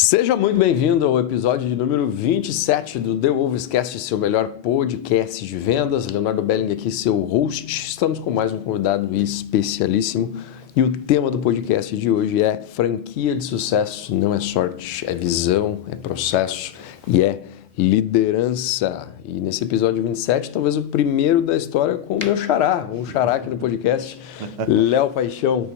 Seja muito bem-vindo ao episódio de número 27 do The Wolves Cast, seu melhor podcast de vendas. Leonardo Belling aqui, seu host. Estamos com mais um convidado especialíssimo e o tema do podcast de hoje é franquia de sucesso. Não é sorte, é visão, é processo e é liderança. E nesse episódio 27, talvez o primeiro da história com o meu xará, um xará aqui no podcast, Léo Paixão.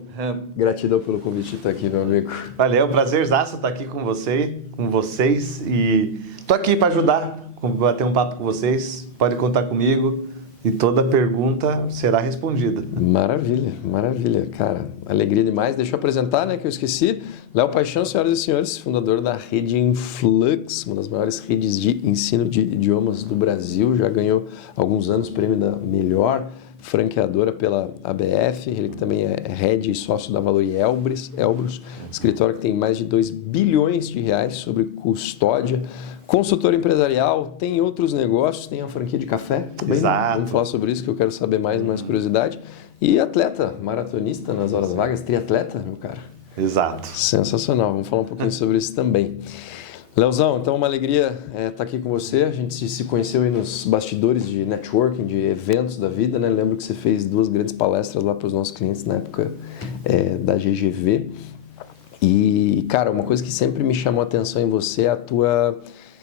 Gratidão pelo convite de estar aqui, meu amigo. Valeu, prazerzaço estar aqui com vocês e tô aqui para ajudar, bater um papo com vocês, pode contar comigo e toda pergunta será respondida. Maravilha, maravilha, cara, alegria demais. Deixa eu apresentar, né, que eu esqueci. Léo Paixão, senhoras e senhores, fundador da rede Influx, uma das maiores redes de ensino de idiomas do Brasil, já ganhou há alguns anos o prêmio da melhor franqueadora pela ABF, ele que também é head e sócio da Valor Elbrus, escritório que tem mais de 2 bilhões de reais sobre custódia, consultor empresarial, tem outros negócios, tem a franquia de café também. Exato. Vamos falar sobre isso que eu quero saber mais curiosidade. E atleta, maratonista nas horas vagas, triatleta, meu cara. Exato. Sensacional, vamos falar um pouquinho sobre isso também. Leozão, então uma alegria estar aqui com você. A gente se conheceu aí nos bastidores de networking, de eventos da vida, né? Lembro que você fez 2 grandes palestras lá para os nossos clientes na época da GGV. E, cara, uma coisa que sempre me chamou a atenção em você é a tua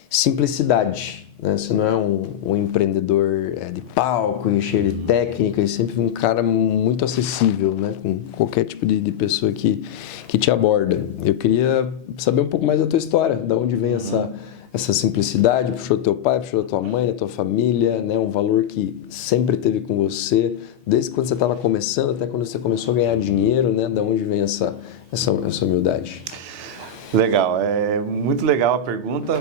simplicidade, né? Você não é um empreendedor de palco e cheio de técnica, e sempre um cara muito acessível, né? Com qualquer tipo de pessoa que te aborda. Eu queria saber um pouco mais da tua história, da onde vem essa simplicidade, puxou do teu pai, puxou da tua mãe, da tua família, né? Um valor que sempre teve com você, desde quando você estava começando até quando você começou a ganhar dinheiro, né? Da onde vem essa humildade? Legal, é muito legal a pergunta,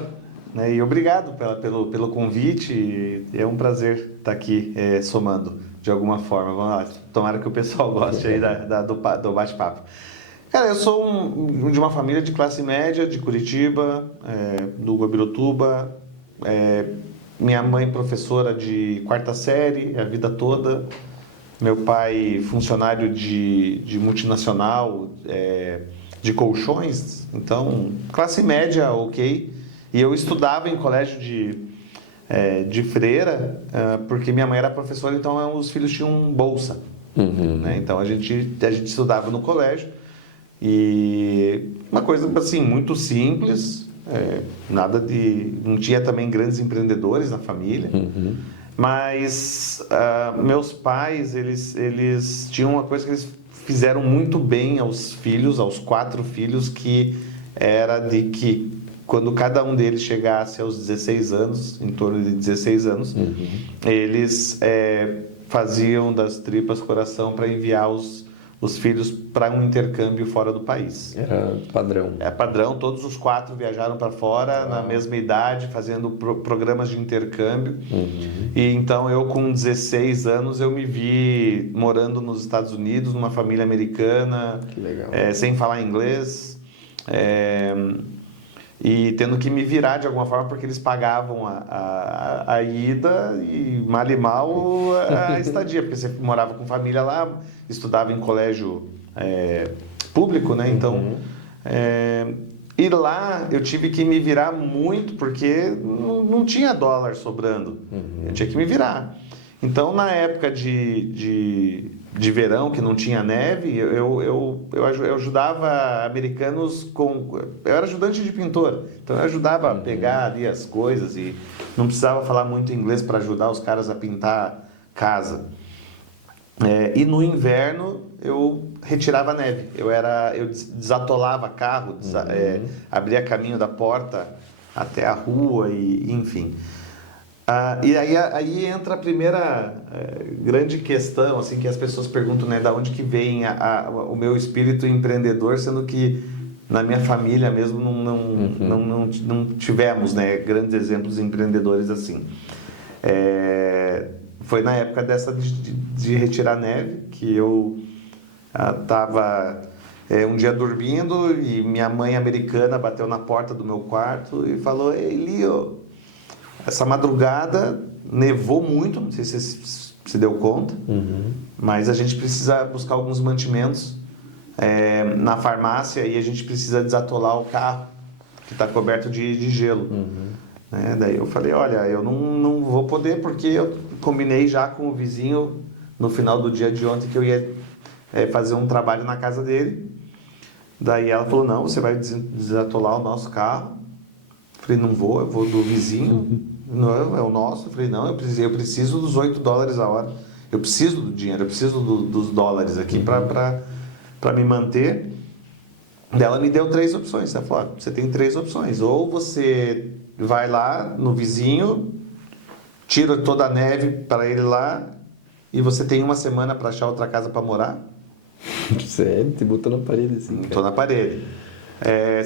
né? E obrigado pelo convite, é um prazer estar aqui somando de alguma forma. Vamos lá, tomara que o pessoal goste aí do bate-papo. Cara, eu sou de uma família de classe média, de Curitiba, do Guabirotuba. Minha mãe professora de 4ª série a vida toda. Meu pai funcionário de multinacional, de colchões. Então, classe média, ok. E eu estudava em colégio de freira, porque minha mãe era professora, então os filhos tinham bolsa. Uhum. Né? Então, a gente estudava no colégio. E uma coisa assim muito simples, não tinha também grandes empreendedores na família, mas meus pais eles tinham uma coisa que eles fizeram muito bem aos 4 filhos, que era de que quando cada um deles chegasse aos 16 anos, em torno de 16 anos, eles faziam das tripas coração para enviar os filhos para um intercâmbio fora do país. Era padrão. É padrão, todos os 4 viajaram para fora na mesma idade, fazendo programas de intercâmbio. E então eu com 16 anos eu me vi morando nos Estados Unidos, numa família americana, Que legal. Sem falar inglês, e tendo que me virar de alguma forma porque eles pagavam a ida e mal e mal a estadia, porque você morava com família lá, estudava em colégio público, né? Então, e lá eu tive que me virar muito porque não tinha dólar sobrando, eu tinha que me virar. Então, na época de verão, que não tinha neve, eu ajudava americanos eu era ajudante de pintor, então eu ajudava a pegar ali as coisas e não precisava falar muito inglês para ajudar os caras a pintar casa. E no inverno eu retirava a neve, eu desatolava carro, abria caminho da porta até a rua e enfim. E aí entra a primeira grande questão, assim, que as pessoas perguntam, né, da onde que vem o meu espírito empreendedor, sendo que na minha família mesmo não tivemos, né, grandes exemplos de empreendedores assim. Foi na época de retirar neve que eu estava um dia dormindo e minha mãe americana bateu na porta do meu quarto e falou: "Ei, Leo, essa madrugada nevou muito, não sei se você se deu conta, mas a gente precisa buscar alguns mantimentos na farmácia e a gente precisa desatolar o carro que está coberto de gelo. Né? Daí eu falei, olha, eu não vou poder porque eu combinei já com o vizinho no final do dia de ontem que eu ia fazer um trabalho na casa dele. Daí ela falou, não, você vai desatolar o nosso carro. Eu falei, não vou, eu vou do vizinho. Não, é o nosso. Eu falei, não, eu preciso dos $8 a hora. Eu preciso do dinheiro, eu preciso dos dólares aqui para me manter. Daí ela me deu 3 opções. Ela falou, você tem 3 opções. Ou você vai lá no vizinho, tira toda a neve para ele lá, e você tem 1 semana para achar outra casa para morar. Sério? Te botou na parede assim? Estou na parede.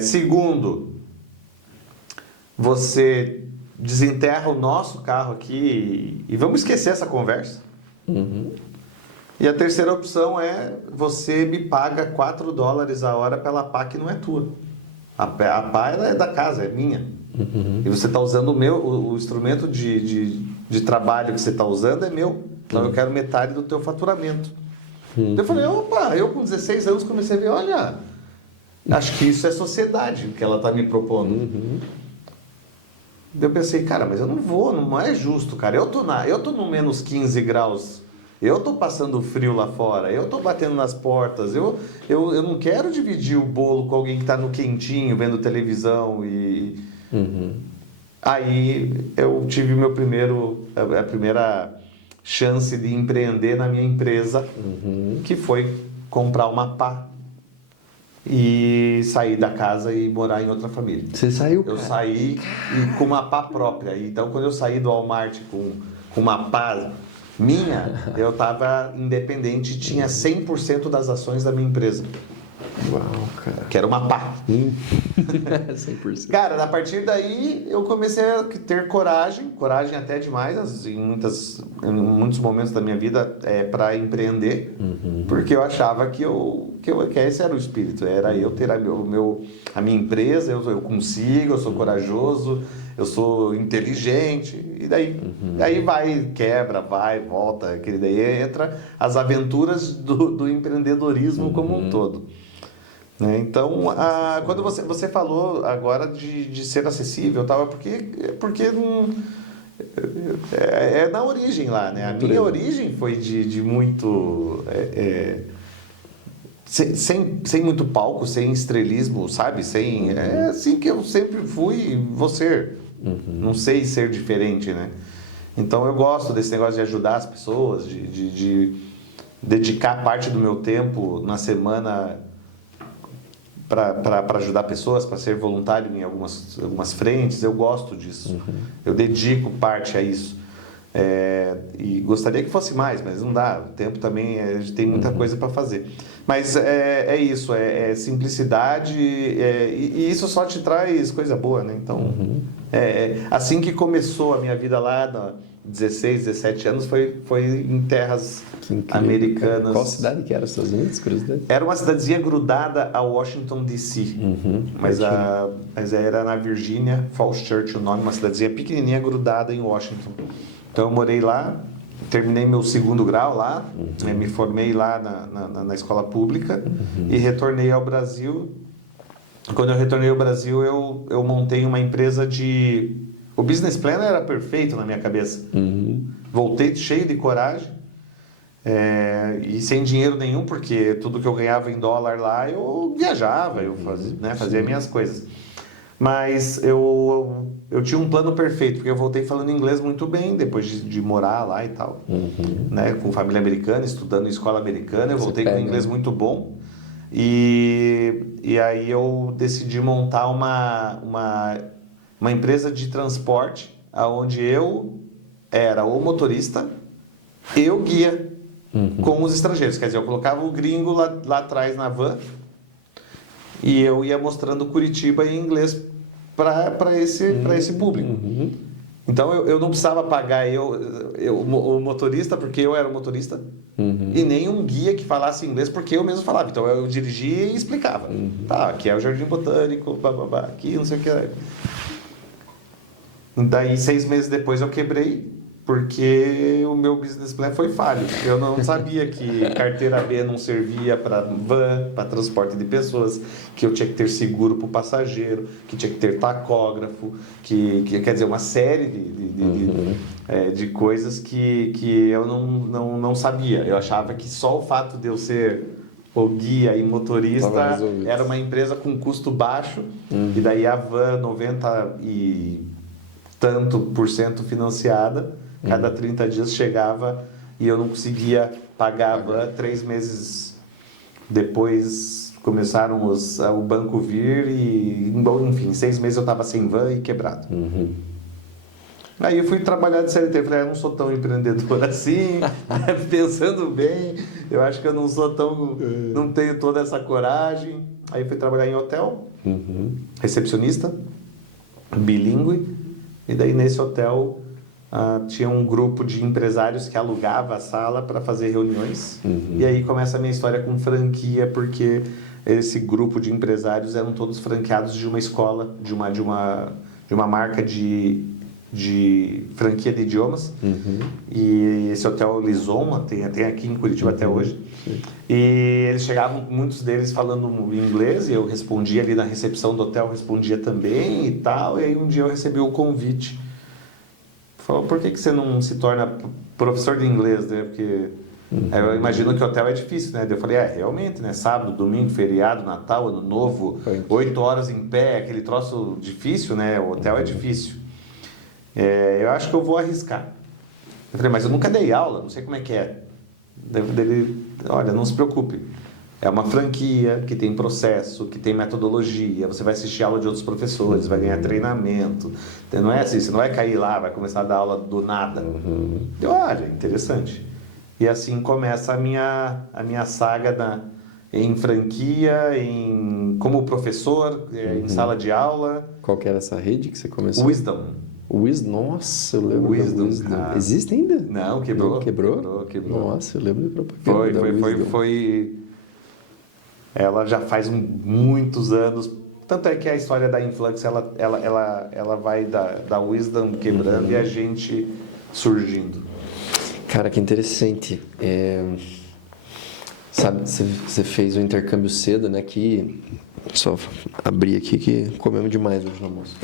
Segundo, você desenterra o nosso carro aqui e vamos esquecer essa conversa. E a terceira opção é você me paga $4 a hora pela pá que não é tua. A pá ela é da casa, é minha. E você está usando o instrumento de trabalho que você está usando é meu. Então eu quero metade do teu faturamento. Eu falei, opa, eu com 16 anos comecei a ver, olha, acho que isso é sociedade que ela está me propondo. Eu pensei, cara, mas eu não vou, não é justo, cara. Eu tô no menos 15 graus, eu tô passando frio lá fora, eu tô batendo nas portas, eu não quero dividir o bolo com alguém que está no quentinho, vendo televisão e... Aí eu tive a primeira chance de empreender na minha empresa, que foi comprar uma pá e sair da casa e morar em outra família. Você saiu, Eu cara? saí com uma pá própria. Então, quando eu saí do Walmart com uma pá minha, eu estava independente e tinha 100% das ações da minha empresa. Uau, cara. Que era uma pá. 100%. Cara, a partir daí eu comecei a ter coragem até demais, em muitos momentos da minha vida, para empreender, porque eu achava que esse era o espírito, era eu ter a minha empresa, eu consigo, eu sou corajoso, eu sou inteligente, e daí vai, quebra, vai, volta, que daí entra as aventuras do empreendedorismo como um todo. Então, quando você falou agora de ser acessível, tal, porque é na origem lá, né? A minha origem foi de muito... sem muito palco, sem estrelismo, sabe? É assim que eu sempre fui e vou ser. Não sei ser diferente, né? Então, eu gosto desse negócio de ajudar as pessoas, de dedicar parte do meu tempo na semana para ajudar pessoas, para ser voluntário em algumas frentes. Eu gosto disso. Eu dedico parte a isso. E gostaria que fosse mais, mas não dá. O tempo também, a gente tem muita coisa para fazer. Mas é isso, é simplicidade, e isso só te traz coisa boa, né? Então, assim que começou a minha vida lá, 16, 17 anos, foi em terras americanas. Qual cidade que era, Estados Unidos, curiosidade? Era uma cidadezinha grudada a Washington, D.C. Mas era na Virgínia, Falls Church o nome, uma cidadezinha pequenininha grudada em Washington. Então eu morei lá, terminei meu 2º grau lá, me formei lá na escola pública e retornei ao Brasil. Quando eu retornei ao Brasil, eu montei uma empresa O business plan era perfeito na minha cabeça. Voltei cheio de coragem e sem dinheiro nenhum, porque tudo que eu ganhava em dólar lá, eu viajava, eu fazia minhas coisas. Mas eu tinha um plano perfeito, porque eu voltei falando inglês muito bem, depois de morar lá e tal. Né? Com família americana, estudando em escola americana, eu voltei com inglês muito bom. E aí eu decidi montar uma empresa de transporte, onde eu era o motorista e o guia com os estrangeiros. Quer dizer, eu colocava o gringo lá atrás na van e eu ia mostrando Curitiba em inglês para esse público. Então eu não precisava pagar o motorista, porque eu era o motorista, e nem um guia que falasse inglês, porque eu mesmo falava. Então eu dirigia e explicava. Tá, aqui é o Jardim Botânico, aqui não sei o que. Daí 6 meses depois eu quebrei porque o meu business plan foi falho. Eu não sabia que carteira B não servia para van, para transporte de pessoas, que eu tinha que ter seguro para o passageiro, que tinha que ter tacógrafo, que quer dizer, uma série de coisas que eu não sabia. Eu achava que só o fato de eu ser o guia e motorista era uma empresa com custo baixo, e daí a van 90 e tanto por cento financiada, cada 30 dias chegava e eu não conseguia pagar a van. 3 meses depois começaram o banco vir e, enfim, 6 meses eu estava sem van e quebrado. Aí eu fui trabalhar de CLT, falei, eu não sou tão empreendedor assim, pensando bem, eu acho que eu não sou tão, não tenho toda essa coragem. Aí fui trabalhar em hotel, recepcionista, bilíngue, e daí nesse hotel tinha um grupo de empresários que alugava a sala para fazer reuniões. E aí começa a minha história com franquia, porque esse grupo de empresários eram todos franqueados de uma escola, de uma marca de franquia de idiomas. E esse hotel Lison tem aqui em Curitiba até hoje. E eles chegavam, muitos deles falando inglês, e eu respondia ali na recepção do hotel, respondia também e tal. E aí um dia eu recebi o convite. Falou, por que você não se torna professor de inglês, né? Porque eu imagino que o hotel é difícil, né? Eu falei, realmente, né? Sábado, domingo, feriado, Natal, Ano Novo, 8 horas em pé, aquele troço difícil, né? O hotel é difícil. Eu acho que eu vou arriscar. Eu falei, mas eu nunca dei aula, não sei como é que é. Ele, olha, não se preocupe. É uma franquia que tem processo, que tem metodologia, você vai assistir aula de outros professores, vai ganhar treinamento. Não é assim, você não vai cair lá, vai começar a dar aula do nada. Olha, interessante. E assim começa a minha saga em franquia, como professor, em sala de aula. Qual que era essa rede que você começou? Wisdom. Nossa, eu lembro Wisdom. Existe ainda? Não, quebrou. Quebrou? Nossa, eu lembro da propaganda. Foi. Ela já faz muitos anos. Tanto é que a história da Influx, ela vai da Wisdom quebrando e a gente surgindo. Cara, que interessante. Sabe, você fez o intercâmbio cedo, né? Que só abrir aqui que comemos demais hoje no almoço.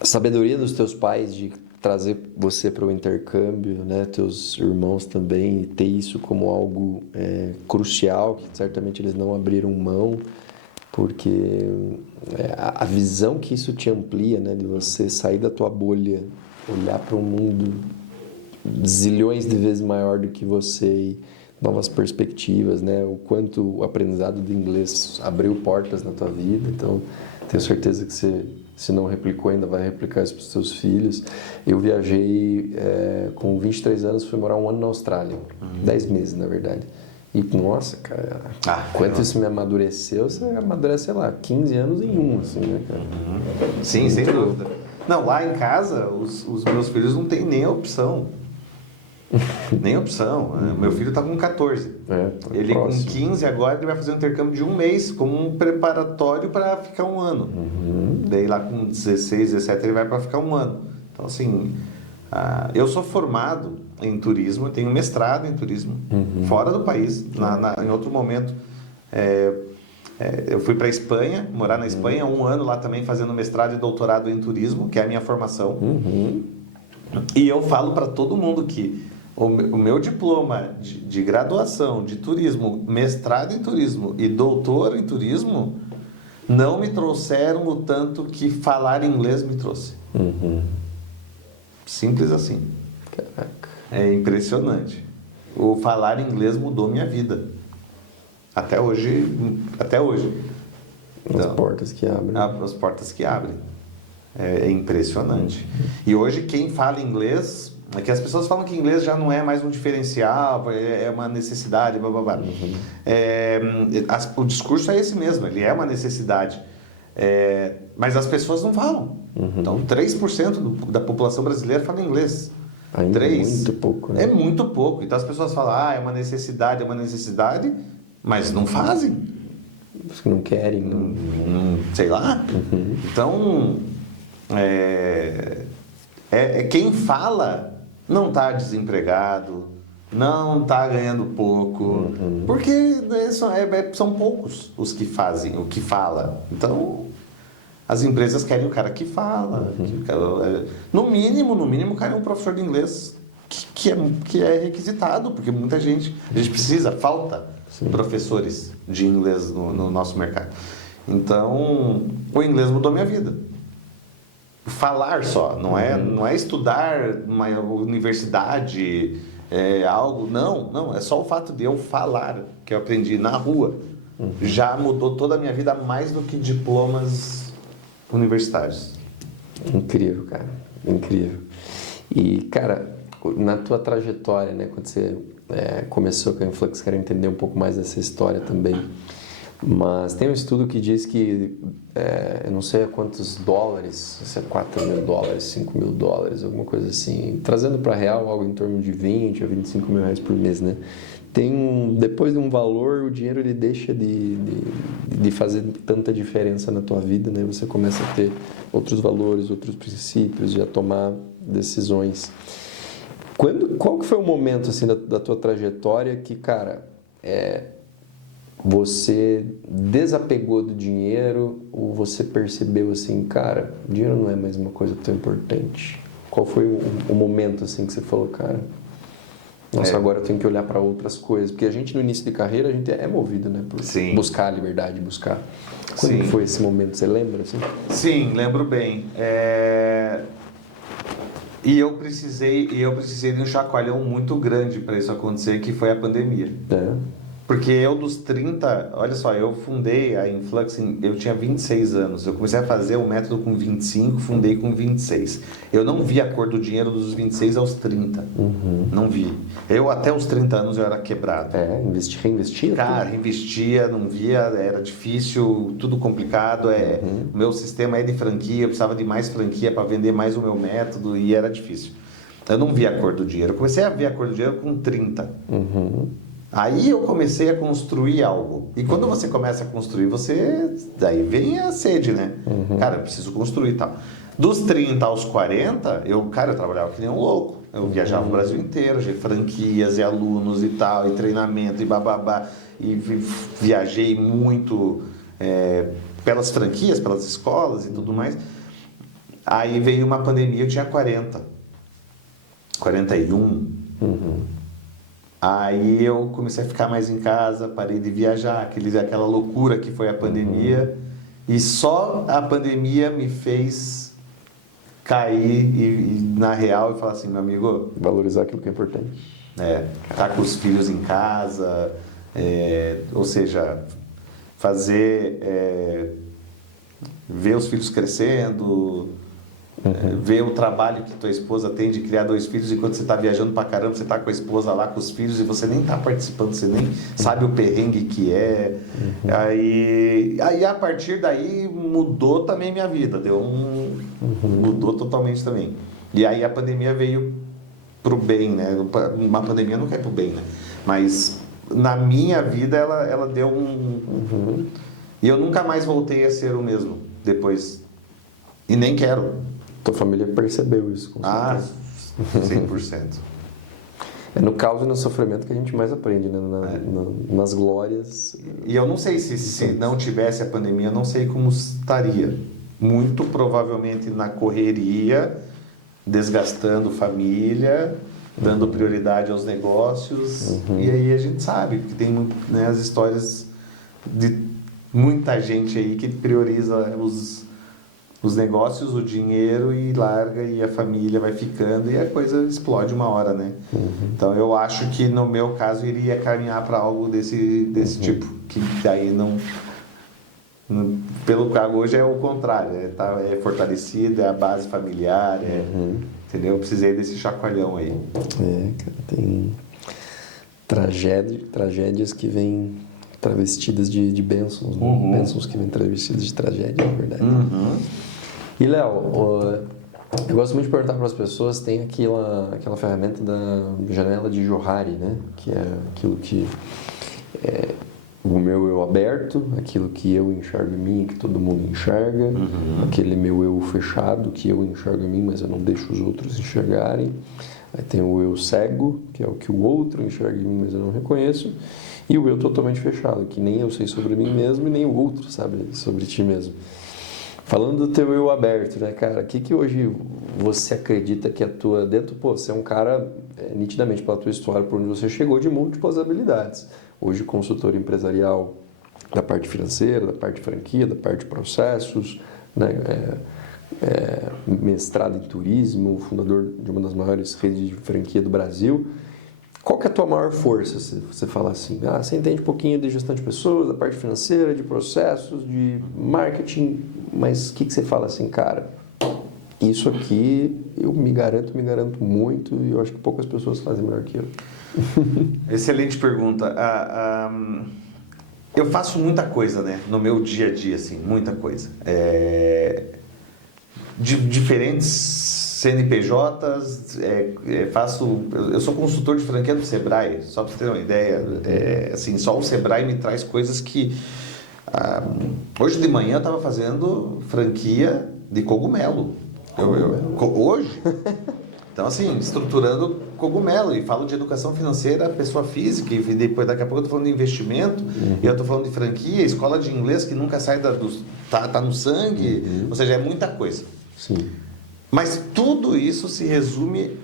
A sabedoria dos teus pais de trazer você para o intercâmbio, né, teus irmãos também, e ter isso como algo crucial, que certamente eles não abriram mão, porque a visão que isso te amplia, né, de você sair da tua bolha, olhar para um mundo zilhões de vezes maior do que você, e novas perspectivas, né, o quanto o aprendizado de inglês abriu portas na tua vida. Então, tenho certeza que você, se não replicou, ainda vai replicar isso para os seus filhos. Eu viajei com 23 anos, fui morar 1 ano na Austrália. 10 meses, na verdade. E, nossa, cara, quanto isso me amadureceu, você amadurece, sei lá, 15 anos em um, assim, né, cara? Sim, sem dúvida. Não, lá em casa, os meus filhos não têm nem a opção. Nem opção. Meu filho está com 14. Ele próximo. Com 15 agora, ele vai fazer um intercâmbio de 1 mês como um preparatório para ficar 1 ano. Daí lá com 16, 17 ele vai para ficar 1 ano. Então assim, eu sou formado em turismo, tenho mestrado em turismo fora do país. Em outro momento eu fui para a Espanha, morar na Espanha 1 ano lá também fazendo mestrado e doutorado em turismo, que é a minha formação. E eu falo para todo mundo que o meu diploma de graduação de turismo, mestrado em turismo e doutor em turismo não me trouxeram o tanto que falar inglês me trouxe. Simples assim. Caraca. É impressionante. O falar inglês mudou minha vida. Até hoje. As portas que abrem. As portas que abrem. É impressionante. E hoje quem fala inglês... É que as pessoas falam que inglês já não é mais um diferencial, é uma necessidade, blá, blá, blá. O discurso é esse mesmo, ele é uma necessidade. Mas as pessoas não falam. Então, 3% da população brasileira fala inglês. Ainda 3%. É muito pouco, né? É muito pouco. Então, as pessoas falam, é uma necessidade, mas não fazem. Porque não querem. Sei lá. Então... Quem fala não está desempregado, não está ganhando pouco, porque são poucos os que fazem, o que fala. Então, as empresas querem o cara que fala. No mínimo, o cara é um professor de inglês que é requisitado, porque a gente precisa, falta professores de inglês no nosso mercado. Então, o inglês mudou minha vida. Falar só, não é estudar numa universidade, algo, não, é só o fato de eu falar, que eu aprendi na rua, já mudou toda a minha vida mais do que diplomas universitários. Incrível, cara, incrível. E, cara, na tua trajetória, né, quando você começou com a Influx, quero entender um pouco mais dessa história também. Mas tem um estudo que diz que, eu não sei a quantos dólares, se é 4 mil dólares, 5 mil dólares, alguma coisa assim, trazendo para real algo em torno de 20 a 25 mil reais por mês, né? Depois de um valor, o dinheiro ele deixa de fazer tanta diferença na tua vida, né? Você começa a ter outros valores, outros princípios e a tomar decisões. Qual que foi o momento assim da tua trajetória que, cara, você desapegou do dinheiro ou você percebeu assim, cara, dinheiro não é mais uma coisa tão importante? Qual foi o momento assim que você falou, cara, nossa, agora eu tenho que olhar para outras coisas? Porque a gente no início de carreira, a gente é movido, né? Por buscar a liberdade, buscar. Quando foi esse momento? Você lembra assim? Sim, lembro bem. E eu precisei de um chacoalhão muito grande para isso acontecer, que foi a pandemia. Porque eu dos 30, olha só, eu fundei a Influx, eu tinha 26 anos. Eu comecei a fazer o método com 25, fundei com 26. Eu não vi a cor do dinheiro dos 26 aos 30. Não vi. Eu até os 30 anos eu era quebrado. Reinvestia? Cara, reinvestia, não via, era difícil, tudo complicado. O meu sistema é de franquia, eu precisava de mais franquia para vender mais o meu método e era difícil. Eu não vi a cor do dinheiro. Eu comecei a ver a cor do dinheiro com 30. Aí eu comecei a construir algo. E quando você começa a construir, daí vem a sede, né? Cara, eu preciso construir e tal. Dos 30 aos 40, eu trabalhava que nem um louco. Eu viajava o Brasil inteiro, franquias e alunos e tal, e treinamento e bababá. E viajei muito pelas franquias, pelas escolas e tudo mais. Aí veio uma pandemia, eu tinha 40. 41. Aí eu comecei a ficar mais em casa, parei de viajar, aquela loucura que foi a pandemia. E só a pandemia me fez cair na real e falar assim, meu amigo... Valorizar aquilo que é importante. Tá com os filhos em casa, ou seja, ver os filhos crescendo... ver o trabalho que tua esposa tem de criar 2 filhos enquanto você está viajando pra caramba, você está com a esposa lá com os filhos e você nem está participando, você nem sabe o perrengue que é. Aí a partir daí mudou também minha vida, mudou totalmente também. E aí a pandemia veio pro bem, né? Uma pandemia nunca é pro bem, né? Mas na minha vida ela deu E eu nunca mais voltei a ser o mesmo depois. E nem quero. Tua família percebeu isso, com certeza. 100%. É no caos e no sofrimento que a gente mais aprende, né? Nas glórias. E eu não sei se não tivesse a pandemia, eu não sei como estaria. Muito provavelmente na correria, desgastando família, dando prioridade aos negócios. E aí a gente sabe, porque tem as histórias de muita gente aí que prioriza os negócios, o dinheiro e larga, e a família vai ficando e a coisa explode uma hora, né? Então eu acho que no meu caso iria caminhar para algo desse tipo, que daí pelo cargo hoje é o contrário, é fortalecido, é a base familiar, entendeu? Eu precisei desse chacoalhão aí. Cara, tem tragédias que vêm travestidas de bênçãos, né? Bênçãos que vêm travestidas de tragédia, na verdade. E, Léo, eu gosto muito de perguntar para as pessoas, tem aquela ferramenta da janela de Johari, né? Que é aquilo que o meu eu aberto, aquilo que eu enxergo em mim e que todo mundo enxerga, aquele meu eu fechado, que eu enxergo em mim, mas eu não deixo os outros enxergarem. Aí tem o eu cego, que é o que o outro enxerga em mim, mas eu não reconheço. E o eu totalmente fechado, que nem eu sei sobre mim mesmo e nem o outro sabe sobre ti mesmo. Falando do teu eu aberto, né, cara? O que hoje você acredita que atua dentro? Pô, você é um cara, nitidamente pela tua história, por onde você chegou, de múltiplas habilidades. Hoje, consultor empresarial da parte financeira, da parte de franquia, da parte de processos, né? Mestrado em turismo, fundador de uma das maiores redes de franquia do Brasil. Qual que é a tua maior força, se você falar assim? Ah, você entende um pouquinho de gestão de pessoas, da parte financeira, de processos, de marketing, mas o que você fala assim, cara? Isso aqui eu me garanto muito e eu acho que poucas pessoas fazem melhor que eu. Excelente pergunta. Eu faço muita coisa, né? No meu dia a dia, assim, muita coisa. De diferentes CNPJs, eu sou consultor de franquia do Sebrae, só para você ter uma ideia. Assim, só o Sebrae me traz coisas que... hoje de manhã eu estava fazendo franquia de cogumelo. Hoje? Então, assim, estruturando cogumelo. E falo de educação financeira, pessoa física. E depois, daqui a pouco, eu estou falando de investimento. E eu estou falando de franquia, escola de inglês que nunca sai tá no sangue. Ou seja, é muita coisa. Sim. Mas tudo isso se resume,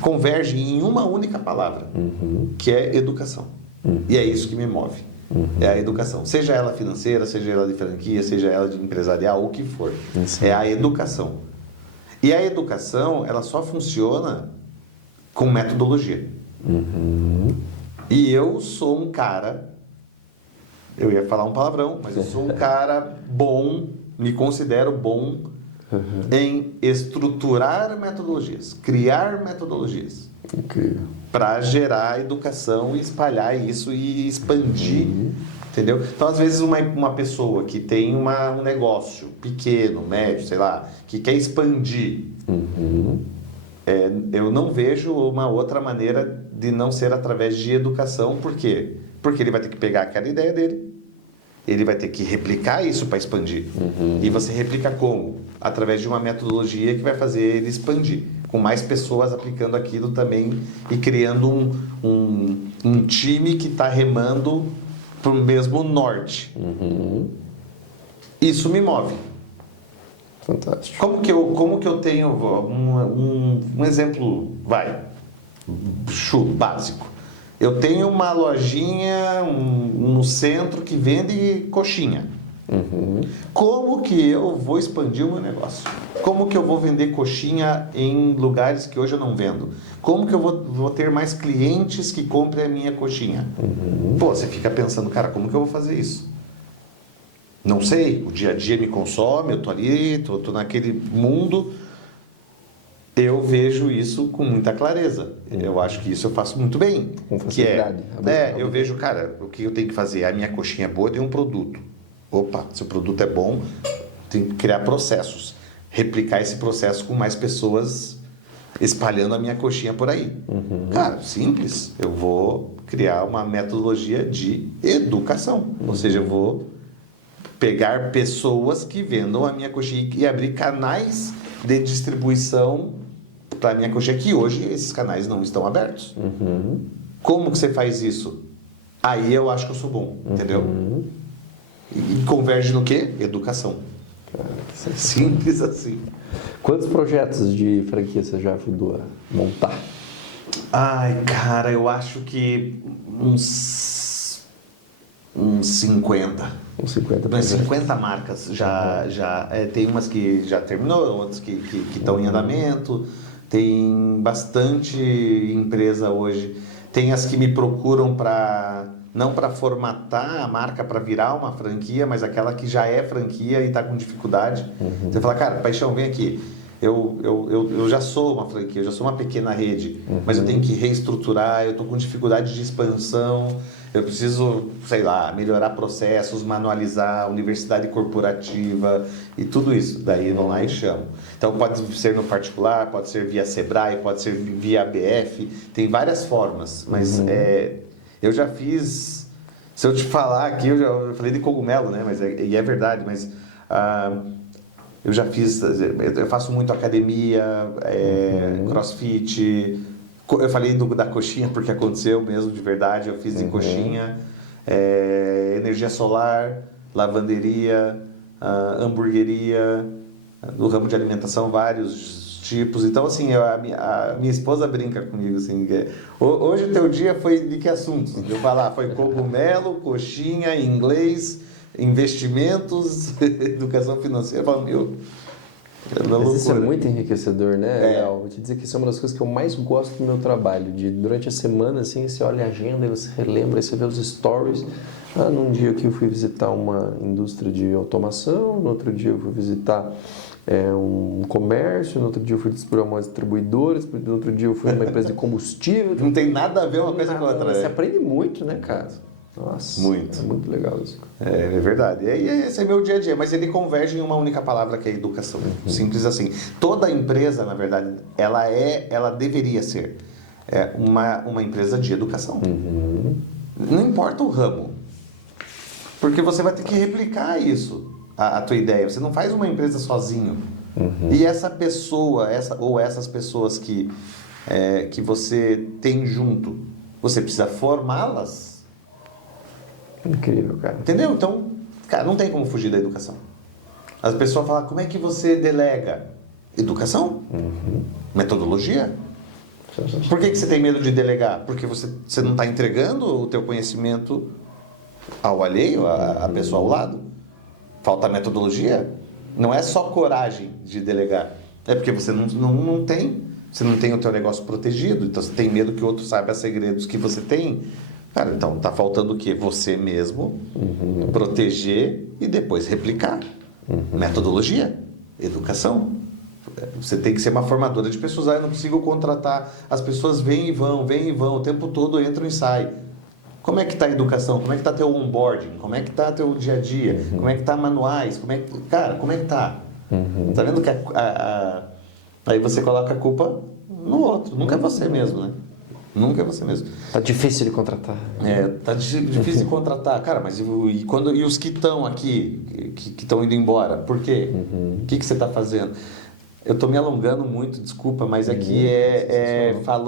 converge em uma única palavra, que é educação. E é isso que me move. É a educação. Seja ela financeira, seja ela de franquia, seja ela de empresarial, o que for. É a educação. E a educação, ela só funciona com metodologia. E eu sou um cara, eu ia falar um palavrão, mas eu sou um cara bom, me considero bom em estruturar metodologias, criar metodologias. Incrível. Para gerar educação e espalhar isso e expandir, entendeu? Então, às vezes, uma pessoa que tem um negócio pequeno, médio, sei lá, que quer expandir, eu não vejo uma outra maneira de não ser através de educação. Por quê? Porque ele vai ter que pegar aquela ideia dele, ele vai ter que replicar isso para expandir. E você replica como? Através de uma metodologia que vai fazer ele expandir, com mais pessoas aplicando aquilo também e criando um time que está remando para o mesmo norte. Isso me move. Fantástico. Como que eu tenho um exemplo, básico. Eu tenho uma lojinha no centro que vende coxinha. Como que eu vou expandir o meu negócio? Como que eu vou vender coxinha em lugares que hoje eu não vendo? Como que eu vou ter mais clientes que comprem a minha coxinha? Pô, você fica pensando, cara, como que eu vou fazer isso? Não sei, o dia a dia me consome, eu tô ali, tô naquele mundo. Eu vejo isso com muita clareza. Eu acho que isso eu faço muito bem. Com facilidade. Eu vejo, cara, o que eu tenho que fazer? A minha coxinha é boa, tem um produto. Opa, se o produto é bom, tem que criar processos. Replicar esse processo com mais pessoas espalhando a minha coxinha por aí. Cara, simples. Eu vou criar uma metodologia de educação. Ou seja, eu vou pegar pessoas que vendam a minha coxinha e abrir canais de distribuição para a minha coxinha, que hoje esses canais não estão abertos. Como que você faz isso? Aí eu acho que eu sou bom, entendeu? E converge no quê? Educação. Cara, simples assim. Quantos projetos de franquia você já ajudou a montar? Ai, cara, eu acho que uns 50. Uns 50 Mas projetos. 50 marcas já tem umas que já terminou, outras que estão em andamento. Tem bastante empresa hoje. Tem as que me procuram não para formatar a marca para virar uma franquia, mas aquela que já é franquia e está com dificuldade. Você fala, cara, Paixão, vem aqui. Eu já sou uma franquia, eu já sou uma pequena rede, mas eu tenho que reestruturar, eu estou com dificuldade de expansão, eu preciso, sei lá, melhorar processos, manualizar a universidade corporativa e tudo isso. Daí vão lá e chamam. Então pode ser no particular, pode ser via Sebrae, pode ser via ABF, tem várias formas, mas eu já fiz Se eu te falar aqui, eu falei de cogumelo, né? E é verdade, mas eu já fiz, eu faço muito academia, crossfit. Eu falei da coxinha porque aconteceu mesmo, de verdade. Eu fiz em coxinha, energia solar, lavanderia, hamburgueria, no ramo de alimentação, vários tipos. Então, assim, a minha esposa brinca comigo, assim, hoje o teu dia foi de que assuntos? Eu falar, foi cogumelo, coxinha, inglês, investimentos, educação financeira. Eu falo, meu, mas isso é muito enriquecedor, né, Léo? Vou te dizer que isso é uma das coisas que eu mais gosto do meu trabalho. Durante a semana, assim, você olha a agenda e você relembra, aí você vê os stories. Num dia aqui eu fui visitar uma indústria de automação, no outro dia eu fui visitar um comércio, no outro dia eu fui para uma distribuidora, no outro dia eu fui numa empresa de combustível. Não tem nada a ver uma coisa com a outra. Você aprende muito, né, cara? Nossa, muito. É muito legal isso. É verdade. E esse é meu dia a dia, mas ele converge em uma única palavra que é educação. Simples assim. Toda empresa, na verdade, ela deveria ser uma empresa de educação. Não importa o ramo. Porque você vai ter que replicar isso, a tua ideia. Você não faz uma empresa sozinho. E essa pessoa, essas pessoas que você tem junto, você precisa formá-las. Incrível, cara. Entendeu? Então, cara, não tem como fugir da educação. As pessoas falam, como é que você delega? Educação? Metodologia? Por que você tem medo de delegar? Porque você não está entregando o teu conhecimento ao alheio, à pessoa ao lado? Falta metodologia? Não é só coragem de delegar. É porque você não tem. Você não tem o teu negócio protegido. Então, você tem medo que o outro saiba segredos que você tem. Cara, então tá faltando o quê? Você mesmo proteger e depois replicar. Metodologia, educação. Você tem que ser uma formadora de pessoas. Eu não consigo contratar. As pessoas vêm e vão, o tempo todo entram e saem. Como é que está a educação? Como é que está teu onboarding? Como é que está teu dia a dia? Como é que está manuais? Cara, como é que está? Tá vendo que aí você coloca a culpa no outro. Nunca é você mesmo, né? Nunca é você mesmo. Tá difícil de contratar. Tá difícil de contratar. Cara, mas e os que estão aqui, que estão indo embora? Por quê? O que você está fazendo? Eu estou me alongando muito, desculpa, mas aqui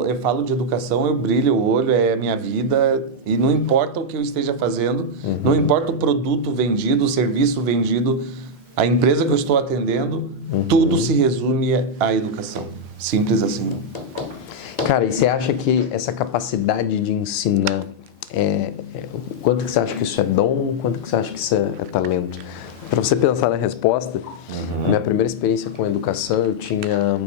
eu falo de educação, eu brilho o olho, é a minha vida, e não importa o que eu esteja fazendo, não importa o produto vendido, o serviço vendido, a empresa que eu estou atendendo, tudo se resume à educação. Simples assim. Cara, e você acha que essa capacidade de ensinar, quanto que você acha que isso é dom, quanto que você acha que isso é talento? Para você pensar na resposta, a minha primeira experiência com educação, eu tinha...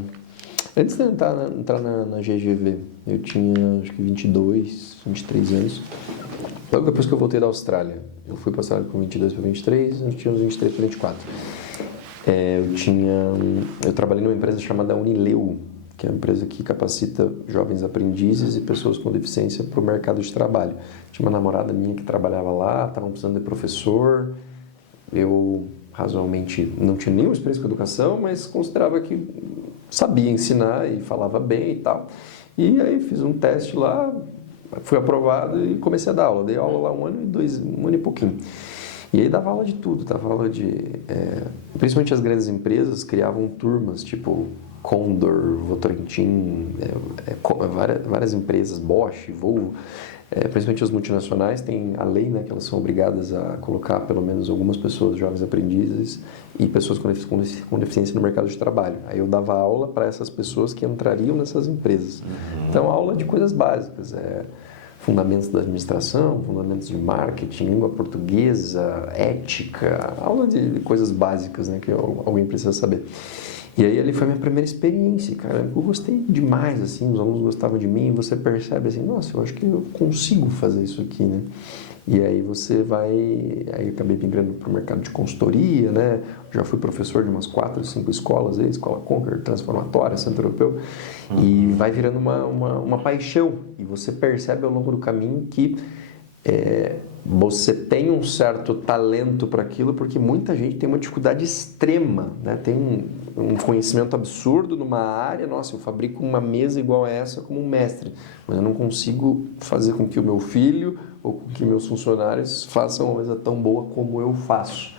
Antes de entrar na GGV, eu tinha acho que 22, 23 anos. Logo depois que eu voltei da Austrália, eu fui para a Austrália com 22 para 23, eu tinha uns 23 para 24. Eu trabalhei numa empresa chamada Unileu, que é uma empresa que capacita jovens aprendizes e pessoas com deficiência para o mercado de trabalho. Tinha uma namorada minha que trabalhava lá, estavam precisando de professor. Eu, razoavelmente, não tinha nenhuma experiência com educação, mas considerava que sabia ensinar e falava bem e tal. E aí fiz um teste lá, fui aprovado e comecei a dar aula. Dei aula lá um ano e pouquinho. E aí dava aula de tudo, dava aula de... principalmente as grandes empresas criavam turmas, tipo Condor, Votorantim, várias empresas, Bosch, Volvo, principalmente as multinacionais, tem a lei, né, que elas são obrigadas a colocar pelo menos algumas pessoas, jovens aprendizes e pessoas com deficiência no mercado de trabalho. Aí eu dava aula para essas pessoas que entrariam nessas empresas. Então, aula de coisas básicas, fundamentos da administração, fundamentos de marketing, língua portuguesa, ética, aula de coisas básicas, né, que alguém precisa saber. E aí ali foi a minha primeira experiência, cara. Eu gostei demais, assim, os alunos gostavam de mim, e você percebe assim, nossa, eu acho que eu consigo fazer isso aqui, né? E aí você vai... Aí eu acabei migrando para o mercado de consultoria, né? Já fui professor de umas 4, 5 escolas, aí, Escola Conquer, Transformatória, Centro Europeu, e vai virando uma paixão. E você percebe ao longo do caminho que você tem um certo talento para aquilo, porque muita gente tem uma dificuldade extrema, né? Tem um conhecimento absurdo numa área, nossa, eu fabrico uma mesa igual a essa como um mestre, mas eu não consigo fazer com que o meu filho ou com que meus funcionários façam uma mesa tão boa como eu faço.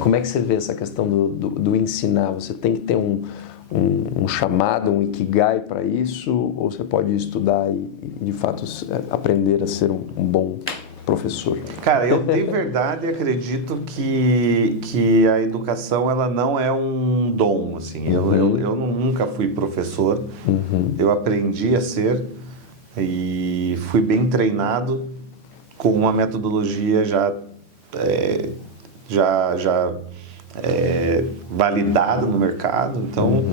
Como é que você vê essa questão do ensinar? Você tem que ter um chamado, um ikigai para isso, ou você pode estudar e de fato aprender a ser um bom professor? Cara, eu de verdade acredito que a educação ela não é um dom, assim. Eu nunca fui professor, eu aprendi a ser e fui bem treinado com uma metodologia já validada no mercado. Então,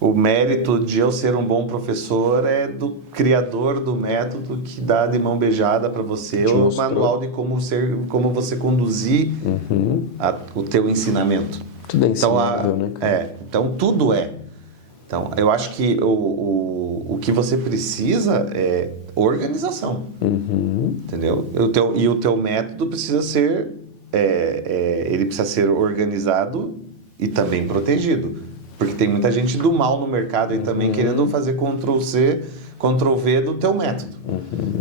o mérito de eu ser um bom professor é do criador do método que dá de mão beijada para você o manual de como você conduzir o teu ensinamento. Tudo é ensinável, né? Então tudo é. Então, eu acho que o que você precisa é organização, entendeu? O teu método precisa ser ele precisa ser organizado e também protegido. Porque tem muita gente do mal no mercado aí também querendo fazer Ctrl-C, Ctrl-V do teu método.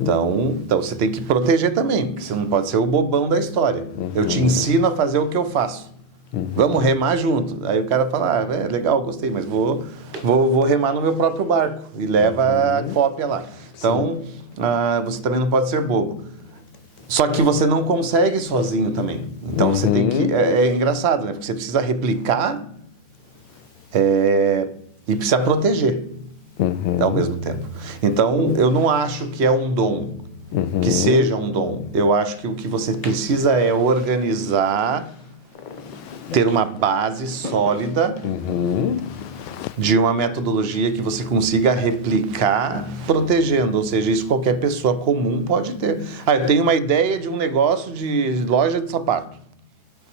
Então você tem que proteger também, porque você não pode ser o bobão da história. Eu te ensino a fazer o que eu faço. Vamos remar junto. Aí o cara fala, legal, gostei, mas vou remar no meu próprio barco e leva a cópia lá. Então, você também não pode ser bobo. Só que você não consegue sozinho também. Então você tem que... É engraçado, né? Porque você precisa replicar e precisa proteger ao mesmo tempo. Então, eu não acho que é um dom, que seja um dom. Eu acho que o que você precisa é organizar, ter uma base sólida de uma metodologia que você consiga replicar protegendo. Ou seja, isso qualquer pessoa comum pode ter. Eu tenho uma ideia de um negócio de loja de sapato.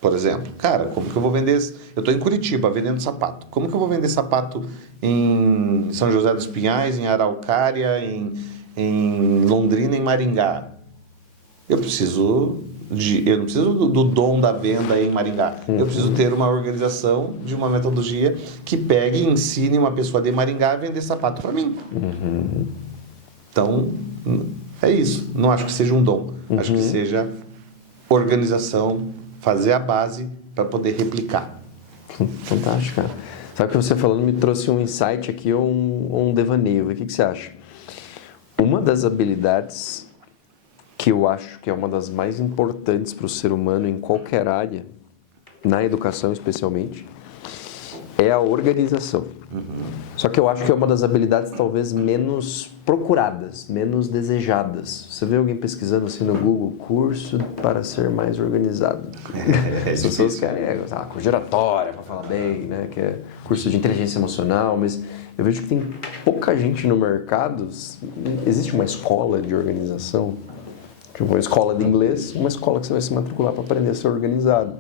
Por exemplo, cara, como que eu vou vender... Eu estou em Curitiba vendendo sapato. Como que eu vou vender sapato em São José dos Pinhais, em Araucária, em Londrina, em Maringá? Eu não preciso do dom da venda em Maringá. Eu preciso ter uma organização de uma metodologia que pegue e ensine uma pessoa de Maringá a vender sapato para mim. Então, é isso. Não acho que seja um dom. Acho que seja organização, fazer a base para poder replicar. Fantástico, cara. Sabe o que você falando me trouxe um insight aqui, ou um devaneio. O que você acha? Uma das habilidades que eu acho que é uma das mais importantes para o ser humano em qualquer área, na educação especialmente, é a organização. Só que eu acho que é uma das habilidades talvez menos procuradas, menos desejadas. Você vê alguém pesquisando assim no Google, curso para ser mais organizado. As pessoas querem curso de oratória, para falar bem, né? Que é curso de inteligência emocional, mas eu vejo que tem pouca gente no mercado. Existe uma escola de organização, tipo uma escola de inglês, uma escola que você vai se matricular para aprender a ser organizado.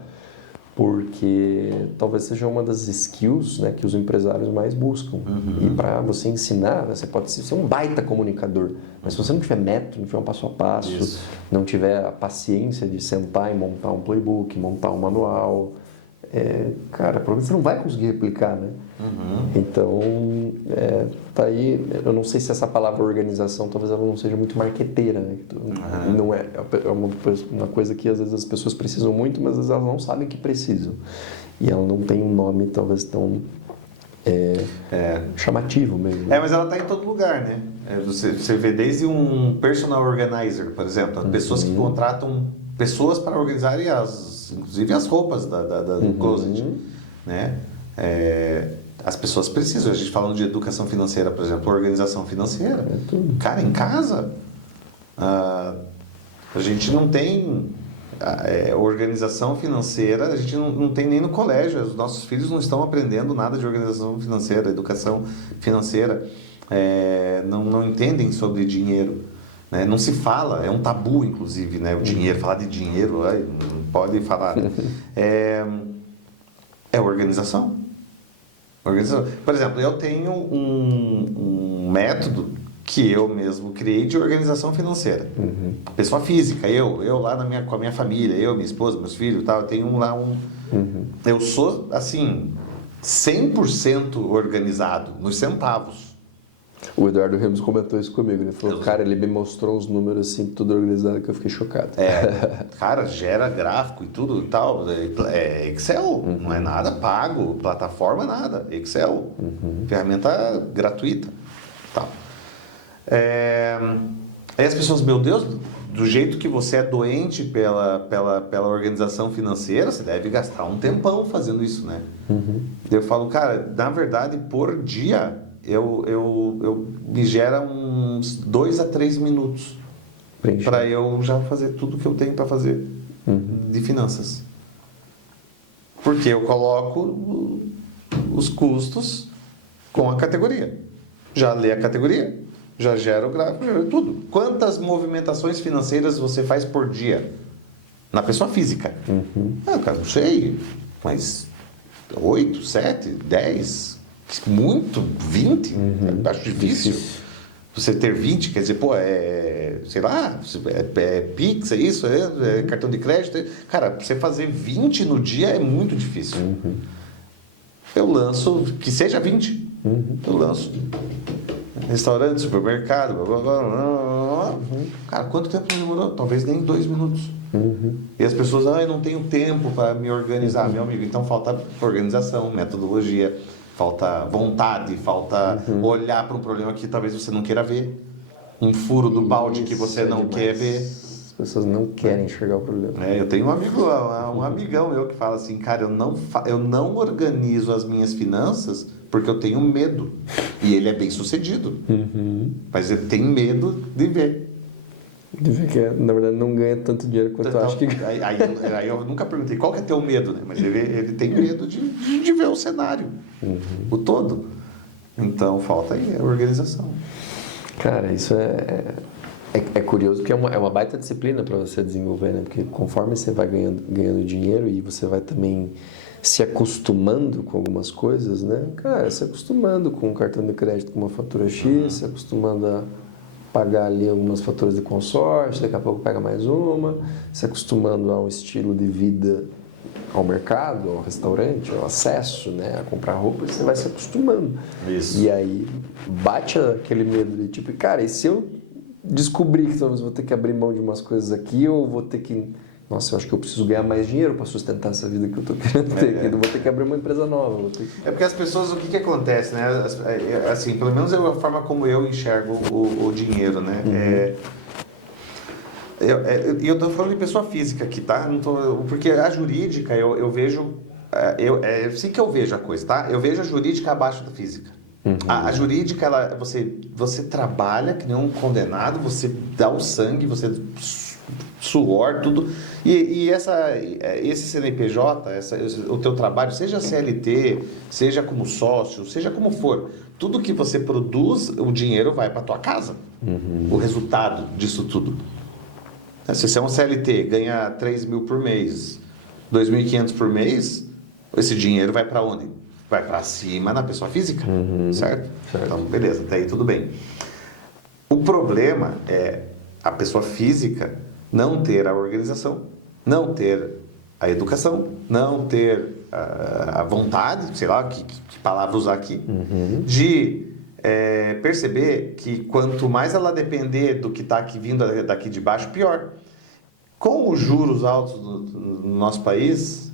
Porque talvez seja uma das skills, né, que os empresários mais buscam. E para você ensinar, você pode ser um baita comunicador, mas se você não tiver método, não tiver um passo a passo, não tiver a paciência de sentar e montar um playbook, montar um manual, cara, provavelmente você não vai conseguir replicar, né? Então, tá aí, eu não sei se essa palavra organização talvez ela não seja muito marqueteira, né? Não é uma coisa que às vezes as pessoas precisam muito, mas às vezes elas não sabem que precisam. E ela não tem um nome talvez tão chamativo mesmo. Mas ela está em todo lugar, né? Você vê desde um personal organizer, por exemplo, pessoas que contratam pessoas para organizarem inclusive as roupas do closet, né? As pessoas precisam. A gente falando de educação financeira, por exemplo, organização financeira. Cara, em casa, a gente não tem organização financeira, a gente não tem nem no colégio. Os nossos filhos não estão aprendendo nada de organização financeira, educação financeira. Não entendem sobre dinheiro. Né? Não se fala, é um tabu, inclusive, né? O dinheiro, falar de dinheiro, não pode falar. Organização. Por exemplo, eu tenho um método que eu mesmo criei de organização financeira. Pessoa física, eu lá com a minha família, eu, minha esposa, meus filhos e tal, eu tenho lá um... Eu sou, assim, 100% organizado, nos centavos. O Eduardo Ramos comentou isso comigo. Ele falou, cara, ele me mostrou uns números assim, tudo organizado, que eu fiquei chocado. Cara, gera gráfico e tudo e tal. É Excel, não é nada pago, plataforma nada. Excel, ferramenta gratuita. Tal. Aí as pessoas, meu Deus, do jeito que você é doente pela organização financeira, você deve gastar um tempão fazendo isso, né? Eu falo, cara, na verdade, por dia, me gera uns 2 a 3 minutos para eu já fazer tudo que eu tenho para fazer de finanças. Porque eu coloco os custos com a categoria. Já lê a categoria, já gera o gráfico, já gera tudo. Quantas movimentações financeiras você faz por dia? Na pessoa física. Cara, não sei, mas 8, 7, 10... Muito, 20, acho difícil. Você ter 20, quer dizer, pô, sei lá, é Pix, é isso, é cartão de crédito. Cara, você fazer 20 no dia é muito difícil. Eu lanço, que seja 20, eu lanço. Restaurante, supermercado, blá, blá, blá, blá. Cara, quanto tempo demorou? Talvez nem 2 minutos. E as pessoas, eu não tenho tempo para me organizar, meu amigo. Então falta organização, metodologia. Falta vontade, falta olhar para um problema que talvez você não queira ver. Um furo do balde que você não quer ver. As pessoas não querem enxergar o problema. Eu tenho um amigão meu que fala assim, cara, eu não organizo as minhas finanças porque eu tenho medo. E ele é bem sucedido. Mas ele tem medo de ver. De ver que, na verdade, não ganha tanto dinheiro quanto eu acho que ganha. Aí eu nunca perguntei qual que é teu medo, né? Mas ele tem medo de ver o cenário, o todo. Então, falta aí a organização. Cara, isso é curioso, porque é uma baita disciplina para você desenvolver, né? Porque conforme você vai ganhando dinheiro e você vai também se acostumando com algumas coisas, né? Cara, se acostumando com um cartão de crédito com uma fatura X, se acostumando a pagar ali algumas faturas de consórcio, daqui a pouco pega mais uma, se acostumando a um estilo de vida, ao mercado, ao restaurante, ao acesso, né, a comprar roupa, você vai se acostumando. Isso. E aí bate aquele medo de tipo, cara, e se eu descobrir que talvez vou ter que abrir mão de umas coisas aqui, ou vou ter que... Nossa, eu acho que eu preciso ganhar mais dinheiro para sustentar essa vida que eu estou querendo ter. Eu vou ter que abrir uma empresa nova. É porque as pessoas, o que acontece, né? Assim, pelo menos a forma como eu enxergo o dinheiro, né? Eu estou falando de pessoa física aqui, tá? Porque a jurídica, eu vejo... É assim que eu vejo a coisa, tá? Eu vejo a jurídica abaixo da física. A jurídica, você trabalha que nem um condenado, você dá o sangue, você... suor, tudo. E esse CNPJ, o teu trabalho, seja CLT, seja como sócio, seja como for, tudo que você produz, o dinheiro vai para tua casa. O resultado disso tudo. Se você é um CLT, ganha 3 mil por mês, 2.500 por mês, esse dinheiro vai para onde? Vai para cima na pessoa física, certo? Então, beleza, até aí tudo bem. O problema é a pessoa física não ter a organização, não ter a educação, não ter a vontade, sei lá que palavra usar aqui, de perceber que quanto mais ela depender do que está aqui vindo daqui de baixo, pior. Com os juros altos no nosso país,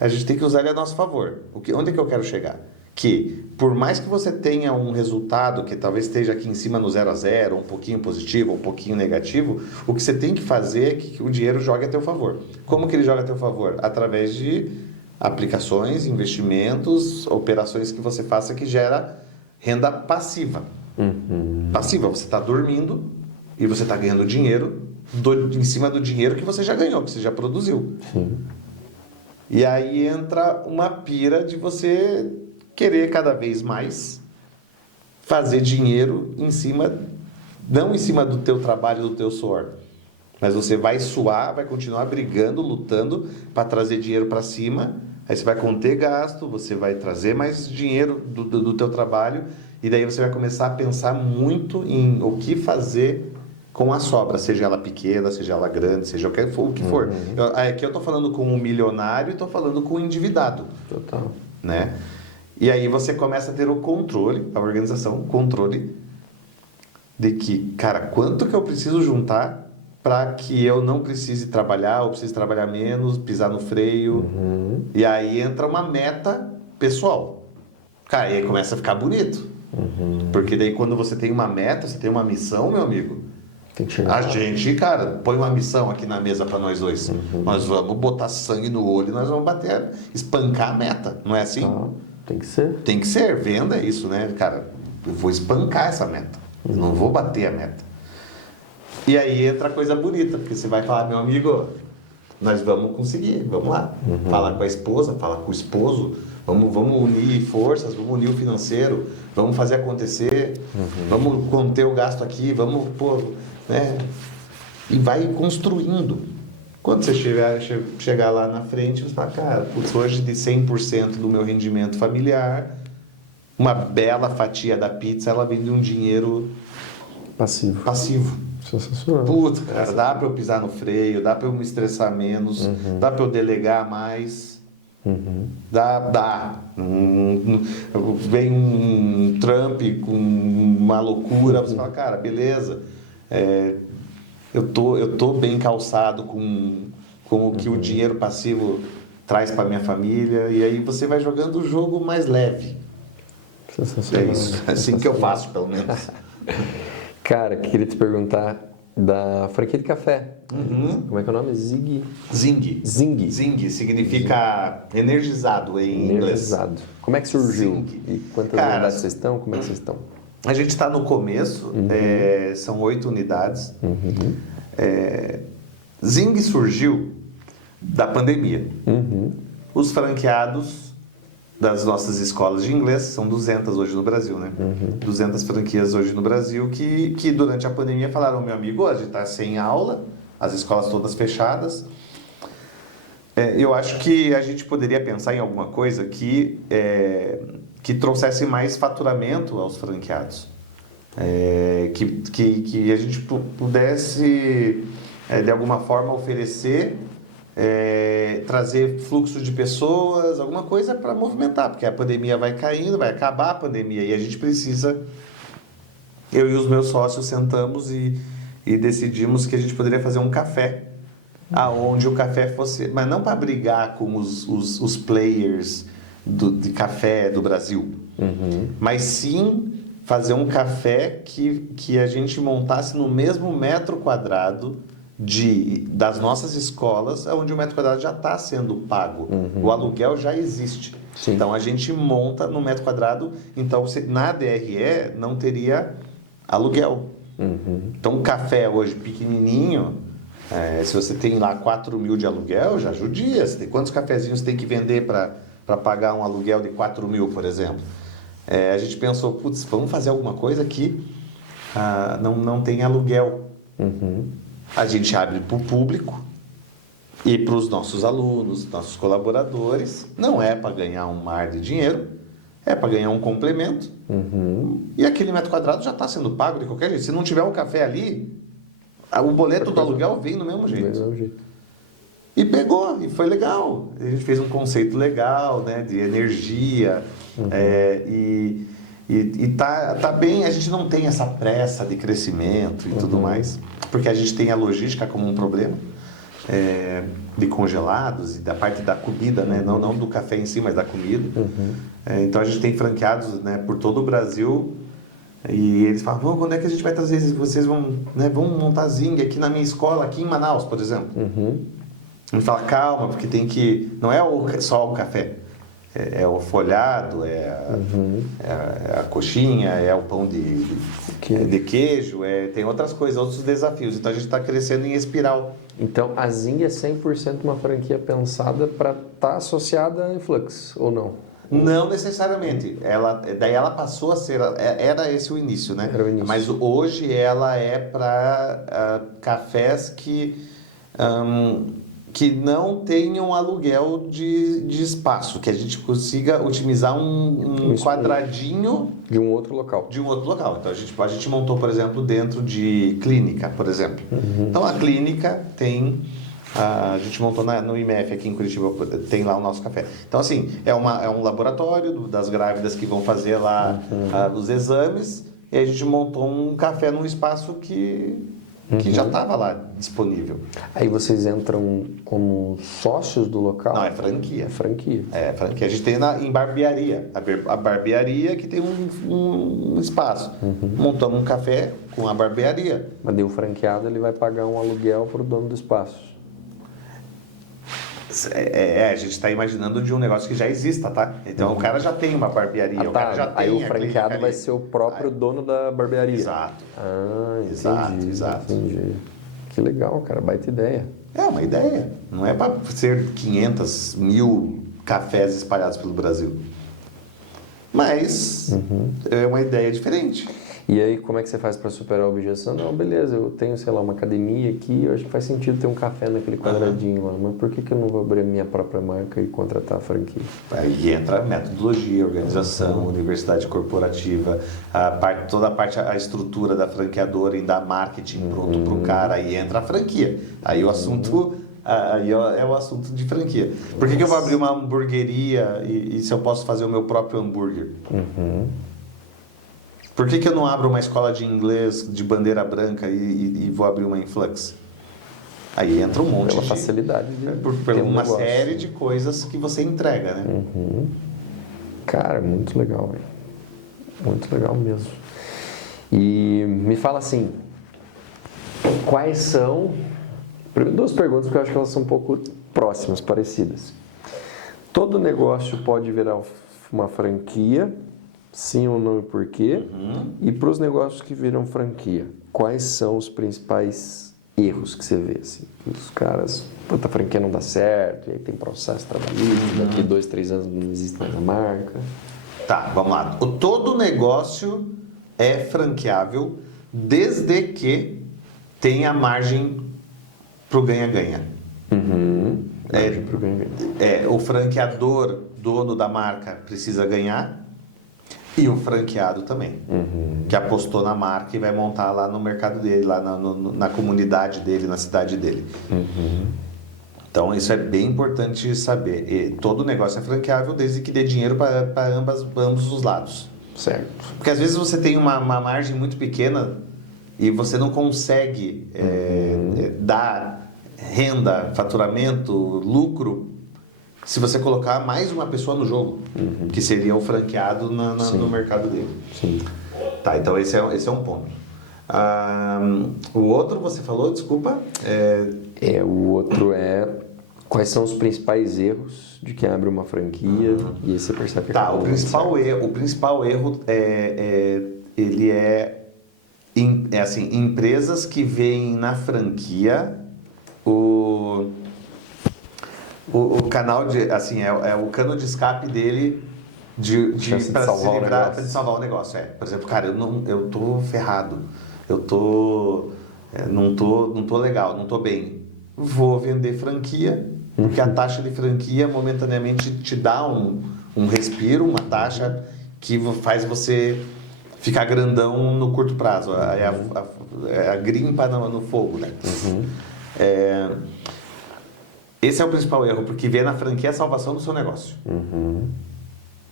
a gente tem que usar ele a nosso favor. Onde é que eu quero chegar? Que, por mais que você tenha um resultado que talvez esteja aqui em cima no 0 a 0, um pouquinho positivo, um pouquinho negativo, o que você tem que fazer é que o dinheiro jogue a teu favor. Como que ele joga a teu favor? Através de aplicações, investimentos, operações que você faça que gera renda passiva. Passiva, você está dormindo e você está ganhando dinheiro em cima do dinheiro que você já ganhou, que você já produziu. E aí entra uma pira de você querer cada vez mais fazer dinheiro em cima, não em cima do teu trabalho, do teu suor, mas você vai suar, vai continuar brigando, lutando para trazer dinheiro para cima, aí você vai conter gasto, você vai trazer mais dinheiro do teu trabalho e daí você vai começar a pensar muito em o que fazer com a sobra, seja ela pequena, seja ela grande, seja o que for. Aqui eu estou falando com um milionário e estou falando com um endividado. Total. Né? E aí você começa a ter o controle, a organização, o controle de que, cara, quanto que eu preciso juntar para que eu não precise trabalhar, ou precise trabalhar menos, pisar no freio. E aí entra uma meta pessoal. Cara, e aí começa a ficar bonito. Porque daí quando você tem uma meta, você tem uma missão, meu amigo. Tem que chegar. A gente, cara, põe uma missão aqui na mesa para nós dois. Nós vamos botar sangue no olho e nós vamos bater, espancar a meta. Não é assim? Ah, tem que ser. Tem que ser. Venda é isso, né? Cara, eu vou espancar essa meta. Eu não vou bater a meta. E aí entra a coisa bonita, porque você vai falar, meu amigo, nós vamos conseguir, vamos lá. Fala com a esposa, fala com o esposo, vamos unir forças, vamos unir o financeiro, vamos fazer acontecer, vamos conter o gasto aqui, vamos pôr, né? E vai construindo. Quando você chegar lá na frente, você fala, cara, putz, hoje de 100% do meu rendimento familiar, uma bela fatia da pizza, ela vem de um dinheiro passivo. Sensacional. Putz, cara, dá pra eu pisar no freio, dá pra eu me estressar menos, dá pra eu delegar mais. Dá. Vem um Trump com uma loucura, você fala, cara, beleza. Eu tô bem calçado com o que o dinheiro passivo traz para minha família, e aí você vai jogando o jogo mais leve. Sensacional. É isso, é assim que eu faço, pelo menos. Cara, queria te perguntar da franquia de café. Como é que é o nome? Zing. Zing significa energizado em inglês. Energizado. Como é que surgiu? Zing. E quantas Cara, unidades vocês estão? Como é que vocês estão? A gente está no começo, são 8 unidades. Zing surgiu da pandemia. Os franqueados das nossas escolas de inglês, são 200 hoje no Brasil, né? 200 franquias hoje no Brasil que durante a pandemia falaram, meu amigo, a gente está sem aula, as escolas todas fechadas. Eu acho que a gente poderia pensar em alguma coisa que trouxesse mais faturamento aos franqueados. Que a gente pudesse, de alguma forma, oferecer, trazer fluxo de pessoas, alguma coisa para movimentar, porque a pandemia vai caindo, vai acabar a pandemia e a gente precisa... Eu e os meus sócios sentamos e decidimos que a gente poderia fazer um café, aonde o café fosse... Mas não para brigar com os players de café do Brasil, mas sim fazer um café que a gente montasse no mesmo metro quadrado das nossas escolas, onde o metro quadrado já está sendo pago. O aluguel já existe. Sim. Então, a gente monta no metro quadrado. Então, na DRE não teria aluguel. Então, um café hoje pequenininho, se você tem lá 4 mil de aluguel, já judia. Quantos cafezinhos você tem que vender para pagar um aluguel de 4 mil, por exemplo? A gente pensou, putz, vamos fazer alguma coisa que não tem aluguel. A gente abre para o público e para os nossos alunos, nossos colaboradores. Não é para ganhar um mar de dinheiro, é para ganhar um complemento. E aquele metro quadrado já está sendo pago de qualquer jeito. Se não tiver o café ali, o boleto do aluguel vem do mesmo jeito. E pegou, e foi legal. A gente fez um conceito legal, né, de energia. E tá bem, a gente não tem essa pressa de crescimento e tudo mais, porque a gente tem a logística como um problema, de congelados e da parte da comida, né? Não do café em si, mas da comida. Então a gente tem franqueados, né, por todo o Brasil, e eles falam, quando é que a gente vai trazer, vocês vão montar Zing aqui na minha escola, aqui em Manaus, por exemplo. A gente fala, calma, porque não é só o café. É o folhado, a coxinha, é o pão de queijo, tem outras coisas, outros desafios. Então a gente está crescendo em espiral. Então a Zing é 100% uma franquia pensada para estar associada a Influx, ou não? Não necessariamente. Daí ela passou a ser... Era esse o início, né? Era o início. Mas hoje ela é para cafés que... que não tenham aluguel de espaço, que a gente consiga otimizar um quadradinho de um outro local. de um outro local. Então a gente montou, por exemplo, dentro de clínica, por exemplo. Então a clínica tem, a gente montou no IMF aqui em Curitiba, tem lá o nosso café. Então assim, é um laboratório das grávidas que vão fazer lá os exames, e a gente montou um café num espaço que já estava lá disponível. Aí vocês entram como sócios do local? Não, é franquia. É franquia. É franquia. A gente tem em barbearia. A barbearia que tem um espaço. Montamos um café com a barbearia. Mas daí o franqueado ele vai pagar um aluguel para o dono do espaço. A gente está imaginando de um negócio que já exista, tá? Então o cara já tem uma barbearia, o cara já tem. Aí o franqueado vai ser o próprio dono da barbearia. Exato. Entendi. Exato. Entendi. Que legal, cara, baita ideia. É uma ideia. Não é para ser 500, 1000 cafés espalhados pelo Brasil. Mas é uma ideia diferente. E aí, como é que você faz para superar a objeção? Não, beleza, eu tenho, sei lá, uma academia aqui, eu acho que faz sentido ter um café naquele quadradinho lá, mas por que eu não vou abrir a minha própria marca e contratar a franquia? Aí entra metodologia, organização, universidade corporativa, toda a parte, a estrutura da franqueadora e dar marketing pronto para o cara, aí entra a franquia. Aí o assunto... Aí é o assunto de franquia. Por que eu vou abrir uma hamburgueria e se eu posso fazer o meu próprio hambúrguer? Por que eu não abro uma escola de inglês de bandeira branca e vou abrir uma Influx? Aí entra um monte Pela facilidade de por ter um uma negócio. série de coisas que você entrega, né? Cara, muito legal, velho. Muito legal mesmo. E me fala assim, quais são... Duas perguntas, porque eu acho que elas são um pouco próximas, parecidas. Todo negócio pode virar uma franquia... Sim ou não e por quê? E para os negócios que viram franquia, quais são os principais erros que você vê? Assim? Os caras, puta, a franquia não dá certo, e aí tem processo trabalhista, daqui 2, 3 anos não existe mais a marca. Tá, vamos lá. Todo negócio é franqueável desde que tenha margem para o ganha-ganha. Margem pro ganha-ganha. O franqueador, dono da marca, precisa ganhar. E o franqueado também, que apostou na marca e vai montar lá no mercado dele, lá na comunidade dele, na cidade dele. Então, isso é bem importante saber. E todo negócio é franqueável desde que dê dinheiro para ambos os lados. Certo. Porque às vezes você tem uma margem muito pequena e você não consegue dar renda, faturamento, lucro, se você colocar mais uma pessoa no jogo, que seria o franqueado no mercado dele. Sim. Tá, então esse é um ponto. O outro você falou, desculpa? O outro é quais são os principais erros de quem abre uma franquia e aí você percebe que Tá, o principal erro ele é assim, empresas que veem na franquia o canal de, assim, é o cano de escape dele para se livrar, de salvar o negócio. Por exemplo, cara, eu tô ferrado, não tô legal, não tô bem. Vou vender franquia, porque a taxa de franquia momentaneamente te dá um respiro, uma taxa que faz você ficar grandão no curto prazo. É a grimpa no fogo, né? Esse é o principal erro, porque vê na franquia a salvação do seu negócio.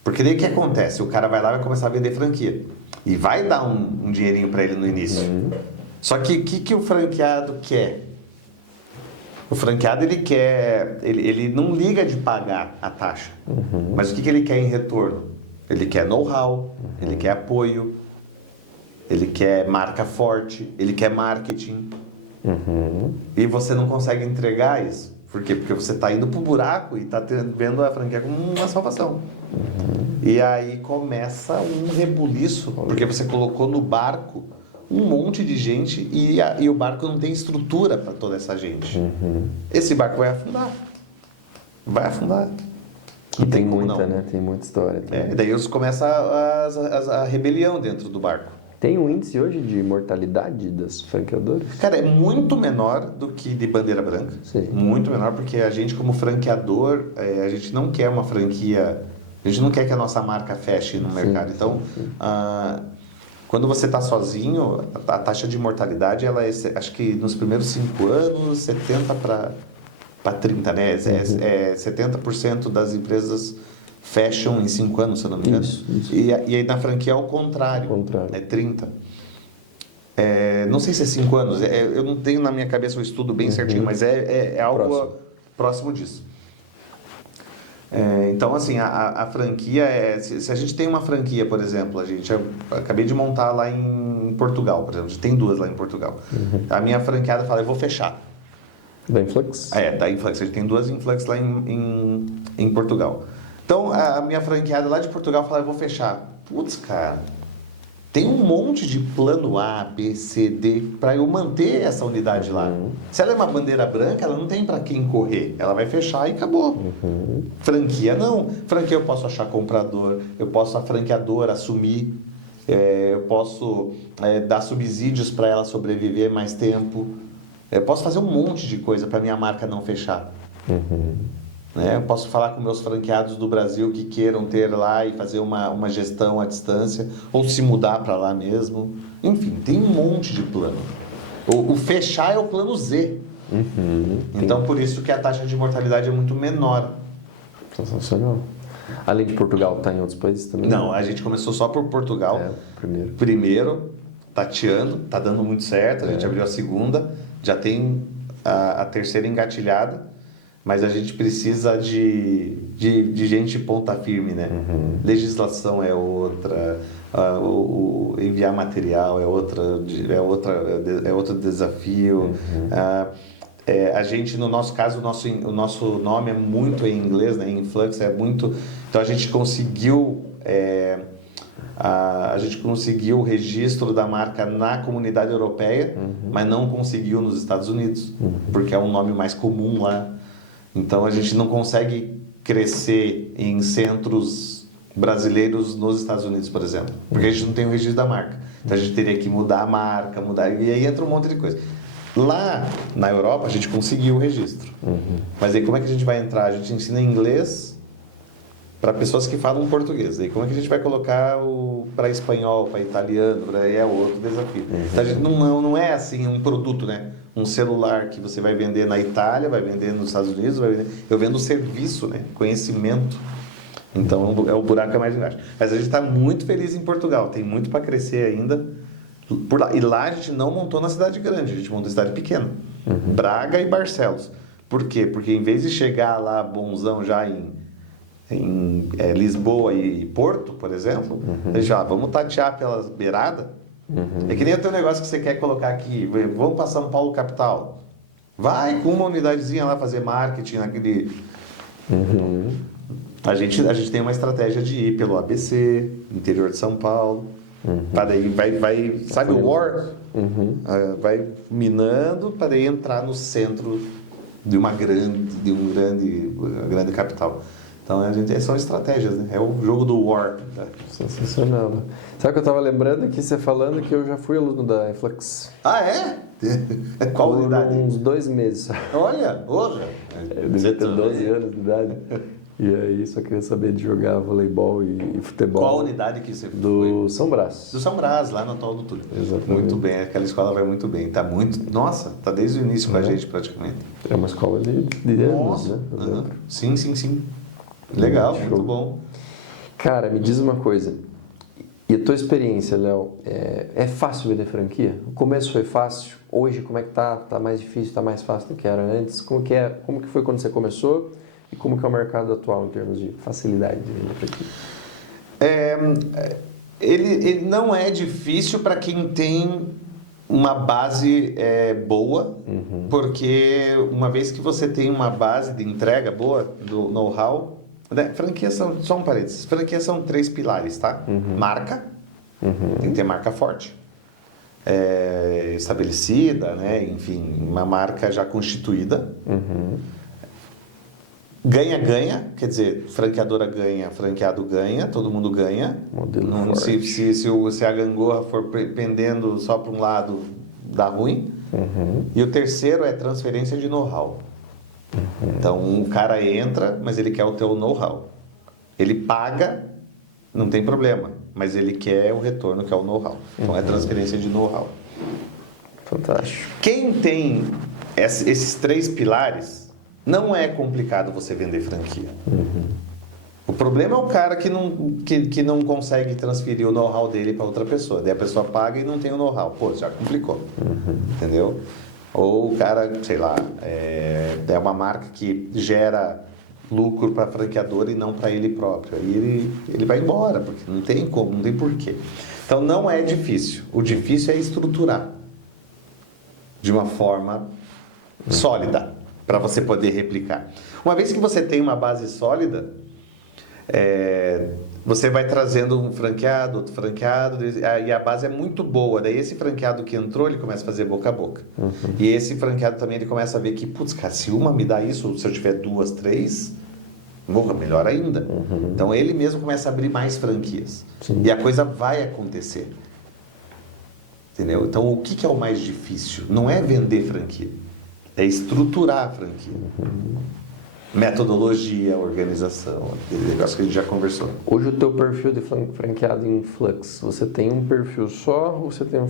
Porque daí o que acontece? O cara vai lá e vai começar a vender franquia. E vai dar um dinheirinho para ele no início. Só que o que o franqueado quer? O franqueado, ele quer... Ele não liga de pagar a taxa. Mas o que ele quer em retorno? Ele quer know-how, ele quer apoio, ele quer marca forte, ele quer marketing. E você não consegue entregar isso. Por quê? Porque você está indo pro buraco e está vendo a franquia como uma salvação. E aí começa um rebuliço, porque você colocou no barco um monte de gente e o barco não tem estrutura para toda essa gente. Esse barco vai afundar. Vai afundar. E tem muita, né? Tem muita história. Daí começa a rebelião dentro do barco. Tem um índice hoje de mortalidade das franqueadoras? Cara, é muito menor do que de bandeira branca. Sim. Muito menor, porque a gente, como franqueador, a gente não quer uma franquia. A gente não quer que a nossa marca feche no mercado. Então, quando você está sozinho, a taxa de mortalidade, ela é, acho que nos primeiros 5 anos, 70 para 30, né? 70% das empresas fecham em 5 anos, se eu não me engano. Isso. E aí na franquia é o contrário. É 30. Não sei se é 5 anos, eu não tenho na minha cabeça o estudo bem certinho, mas é algo próximo disso. Então, assim, a franquia se a gente tem uma franquia, por exemplo, eu acabei de montar lá em Portugal, por exemplo, a gente tem 2 lá em Portugal. A minha franqueada fala, eu vou fechar. Da Influx? Da Influx, a gente tem 2 Influx lá em Portugal. Então, a minha franqueada lá de Portugal fala, eu vou fechar. Putz, cara, tem um monte de plano A, B, C, D para eu manter essa unidade lá. Se ela é uma bandeira branca, ela não tem para quem correr. Ela vai fechar e acabou. Franquia não. Franquia eu posso achar comprador, eu posso a franqueadora assumir, eu posso dar subsídios para ela sobreviver mais tempo. Eu posso fazer um monte de coisa para minha marca não fechar. Eu posso falar com meus franqueados do Brasil que queiram ter lá e fazer uma gestão à distância, ou se mudar para lá mesmo. Enfim, tem um monte de plano. O fechar é o plano Z. Então, por isso que a taxa de mortalidade é muito menor. Sensacional. Além de Portugal, está em outros países também? Não, a gente começou só por Portugal. Primeiro, tateando, está dando muito certo. A gente abriu a segunda, já tem a terceira engatilhada. Mas a gente precisa de gente ponta firme, né? Legislação é outra, enviar material é outro desafio. A gente, no nosso caso, o nosso nome é muito em inglês, né? Influx é muito... Então a gente conseguiu... a gente conseguiu o registro da marca na comunidade europeia, mas não conseguiu nos Estados Unidos, porque é um nome mais comum lá. Então, a gente não consegue crescer em centros brasileiros nos Estados Unidos, por exemplo, porque a gente não tem o registro da marca. Então, a gente teria que mudar a marca, e aí entra um monte de coisa. Lá, na Europa, a gente conseguiu o registro. Mas aí, como é que a gente vai entrar? A gente ensina inglês para pessoas que falam português. Aí, como é que a gente vai colocar para espanhol, para italiano? É outro desafio. Então, a gente não é assim um produto, né? Um celular que você vai vender na Itália, vai vender nos Estados Unidos, eu vendo serviço, né? Conhecimento. Então, o buraco é mais embaixo. Mas a gente está muito feliz em Portugal, tem muito para crescer ainda. Por lá. E lá a gente não montou na cidade grande, a gente montou na cidade pequena. Braga e Barcelos. Por quê? Porque em vez de chegar lá bonzão já em Lisboa e Porto, por exemplo, a gente vamos tatear pelas beiradas. É que nem o teu negócio que você quer colocar aqui, vamos para São Paulo capital. Vai com uma unidadezinha lá fazer marketing naquele... A gente tem uma estratégia de ir pelo ABC, interior de São Paulo. Para daí vai sabe o War? Vai minando para daí entrar no centro de uma grande capital. Então, são estratégias, né? É o jogo do War. Sensacional. Sabe o que eu estava lembrando aqui, você falando que eu já fui aluno da Influx. Ah, é? Qual unidade? Uns 2 meses. Olha, porra! Eu devia ter 12 anos de idade. E aí só queria saber de jogar voleibol e futebol. Qual unidade que você foi? Do São Brás. Do São Brás, lá no atual do Túlio. Exatamente. Muito bem, aquela escola vai muito bem. Tá muito... Nossa, tá desde o início com a gente praticamente. É uma escola de anos, né? Sim. Legal, muito bom. Cara, me diz uma coisa. E a tua experiência, Léo, é fácil vender franquia? O começo foi fácil? Hoje, como é que tá? Tá mais difícil, tá mais fácil do que era antes? Como que foi quando você começou? E como que é o mercado atual em termos de facilidade de vender franquia? Ele não é difícil para quem tem uma base boa, porque uma vez que você tem uma base de entrega boa, do know-how, né? Franquias são, só um parênteses, franquias são 3 pilares, tá? Marca, tem que ter marca forte, estabelecida, né? Enfim, uma marca já constituída. Ganha, quer dizer, franqueadora ganha, franqueado ganha, todo mundo ganha. Modelo Não, forte. se a gangorra for pendendo só para um lado, dá ruim. E o terceiro é transferência de know-how. Então, o cara entra, mas ele quer o teu know-how. Ele paga, não tem problema, mas ele quer o retorno, que é o know-how. Então, é transferência de know-how. Fantástico. Quem tem esses 3 pilares, não é complicado você vender franquia. O problema é o cara que não consegue transferir o know-how dele para outra pessoa. Daí a pessoa paga e não tem o know-how. Pô, já complicou. Entendeu? Ou o cara, sei lá, é uma marca que gera lucro para a franqueadora e não para ele próprio. Aí ele vai embora, porque não tem como, não tem porquê. Então não é difícil. O difícil é estruturar de uma forma sólida para você poder replicar. Uma vez que você tem uma base sólida, você vai trazendo um franqueado, outro franqueado, e a base é muito boa. Daí esse franqueado que entrou, ele começa a fazer boca a boca. E esse franqueado também, ele começa a ver que, putz, cara, se uma me dá isso, se eu tiver 2, 3, melhor ainda. Então ele mesmo começa a abrir mais franquias. Sim. E a coisa vai acontecer. Entendeu? Então o que é o mais difícil? Não é vender franquia, é estruturar a franquia. Metodologia, organização, aquele negócio que a gente já conversou. Hoje o teu perfil de franqueado em Flux, você tem um perfil só ou você tem um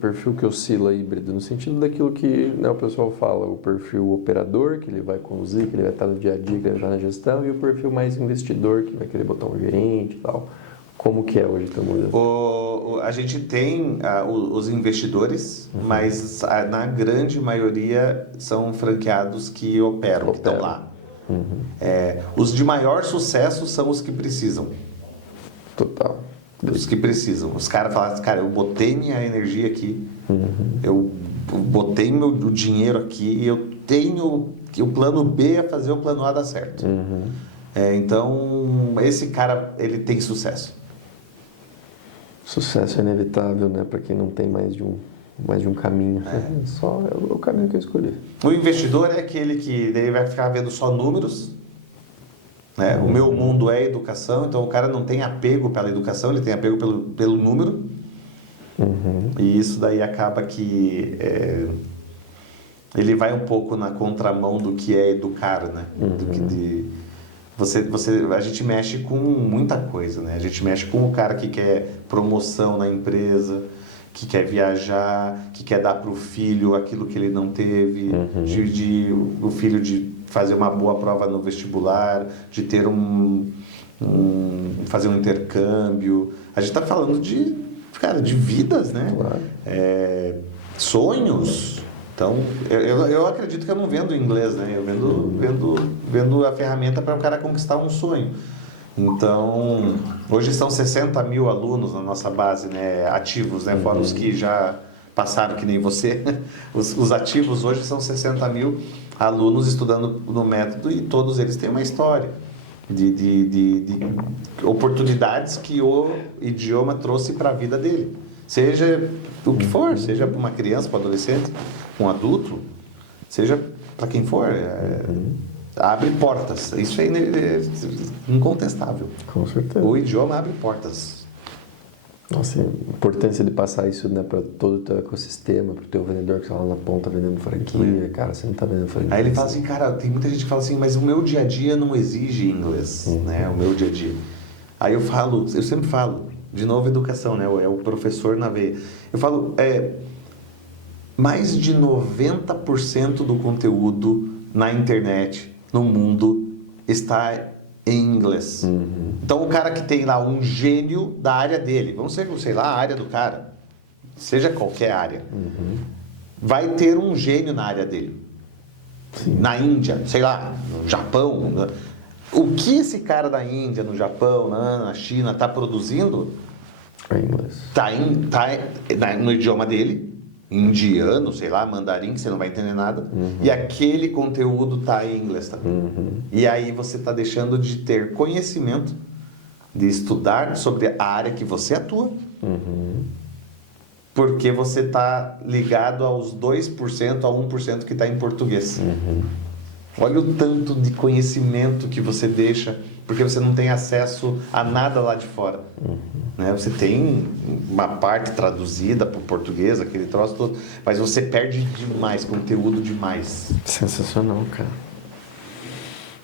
perfil que oscila híbrido? No sentido daquilo que, né, o pessoal fala, o perfil operador, que ele vai conduzir, que ele vai estar no dia a dia, que ele vai estar na gestão, e o perfil mais investidor, que vai querer botar um gerente e tal. Como que é hoje o teu modelo? A gente tem os investidores, mas na grande maioria são franqueados que operam, que estão lá. Os de maior sucesso são os que precisam. Total. Os que precisam. Os caras falam, cara, eu botei minha energia aqui, eu botei meu dinheiro aqui e eu tenho o plano B é fazer o plano A dar certo. Então, esse cara, ele tem sucesso. Sucesso é inevitável, né? Para quem não tem mais de um caminho. Só é o caminho que eu escolhi. O investidor é aquele que daí vai ficar vendo só números. Né? O meu mundo é educação, então o cara não tem apego pela educação, ele tem apego pelo número. E isso daí acaba que ele vai um pouco na contramão do que é educar, né? A gente mexe com muita coisa, né? A gente mexe com o cara que quer promoção na empresa, que quer viajar, que quer dar para o filho aquilo que ele não teve, o filho de fazer uma boa prova no vestibular, de ter fazer um intercâmbio. A gente está falando de vidas, né? Claro. Sonhos. Então, eu acredito que eu não vendo inglês, né? Eu vendo a ferramenta para o cara conquistar um sonho. Então, hoje são 60 mil alunos na nossa base, né? Ativos, né? Fora os que já passaram, que nem você. Os ativos hoje são 60 mil alunos estudando no método e todos eles têm uma história de oportunidades que o idioma trouxe para a vida dele. Seja o que for, seja para uma criança, para um adolescente, um adulto, seja para quem for, abre portas. Isso é incontestável. Com certeza. O idioma abre portas. Nossa, a importância de passar isso, né, para todo o teu ecossistema, para o teu vendedor que está lá na ponta vendendo franquia. Cara, você não está vendendo franquia. Aí ele fala assim, cara, tem muita gente que fala assim, mas o meu dia a dia não exige inglês, né? O meu dia a dia. Aí eu sempre falo, de novo educação, né? É o professor na veia. Eu falo, mais de 90% do conteúdo na internet, no mundo, está em inglês. Então o cara que tem lá um gênio da área dele, vamos ser, sei lá, a área do cara, seja qualquer área, vai ter um gênio na área dele. Sim. Na Índia, sei lá, no Japão. O que esse cara da Índia, no Japão, na China está produzindo É inglês. tá no idioma dele, indiano, sei lá, mandarim, que você não vai entender nada, e aquele conteúdo tá em inglês também. E aí você está deixando de ter conhecimento, de estudar sobre a área que você atua, porque você está ligado aos 2% a 1% que está em português. Olha o tanto de conhecimento que você deixa, porque você não tem acesso a nada lá de fora. Né? Você tem uma parte traduzida para o português, aquele troço todo, mas você perde demais, conteúdo demais. Sensacional, cara.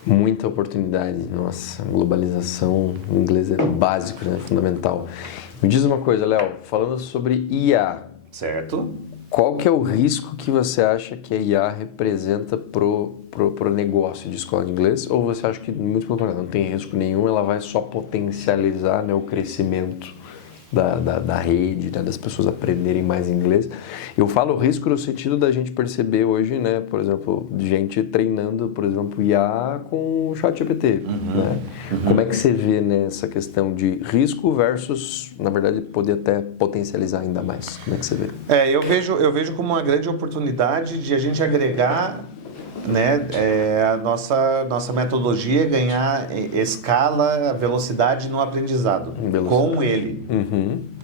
Muita oportunidade. Nossa, a globalização, o inglês é básico, né? Fundamental. Me diz uma coisa, Léo, falando sobre IA. Certo? Qual que é o risco que você acha que a IA representa pro negócio de escola de inglês? Ou você acha que, muito pelo contrário, não tem risco nenhum, ela vai só potencializar, né, o crescimento da rede, né, das pessoas aprenderem mais inglês? Eu falo risco no sentido da gente perceber hoje, né, por exemplo, gente treinando, por exemplo, IA com o ChatGPT. Né? Como é que você vê, né, essa questão de risco versus, na verdade, poder até potencializar ainda mais? Como é que você vê? Eu vejo como uma grande oportunidade de a gente agregar, né, a nossa metodologia, ganhar escala, velocidade no aprendizado com ele.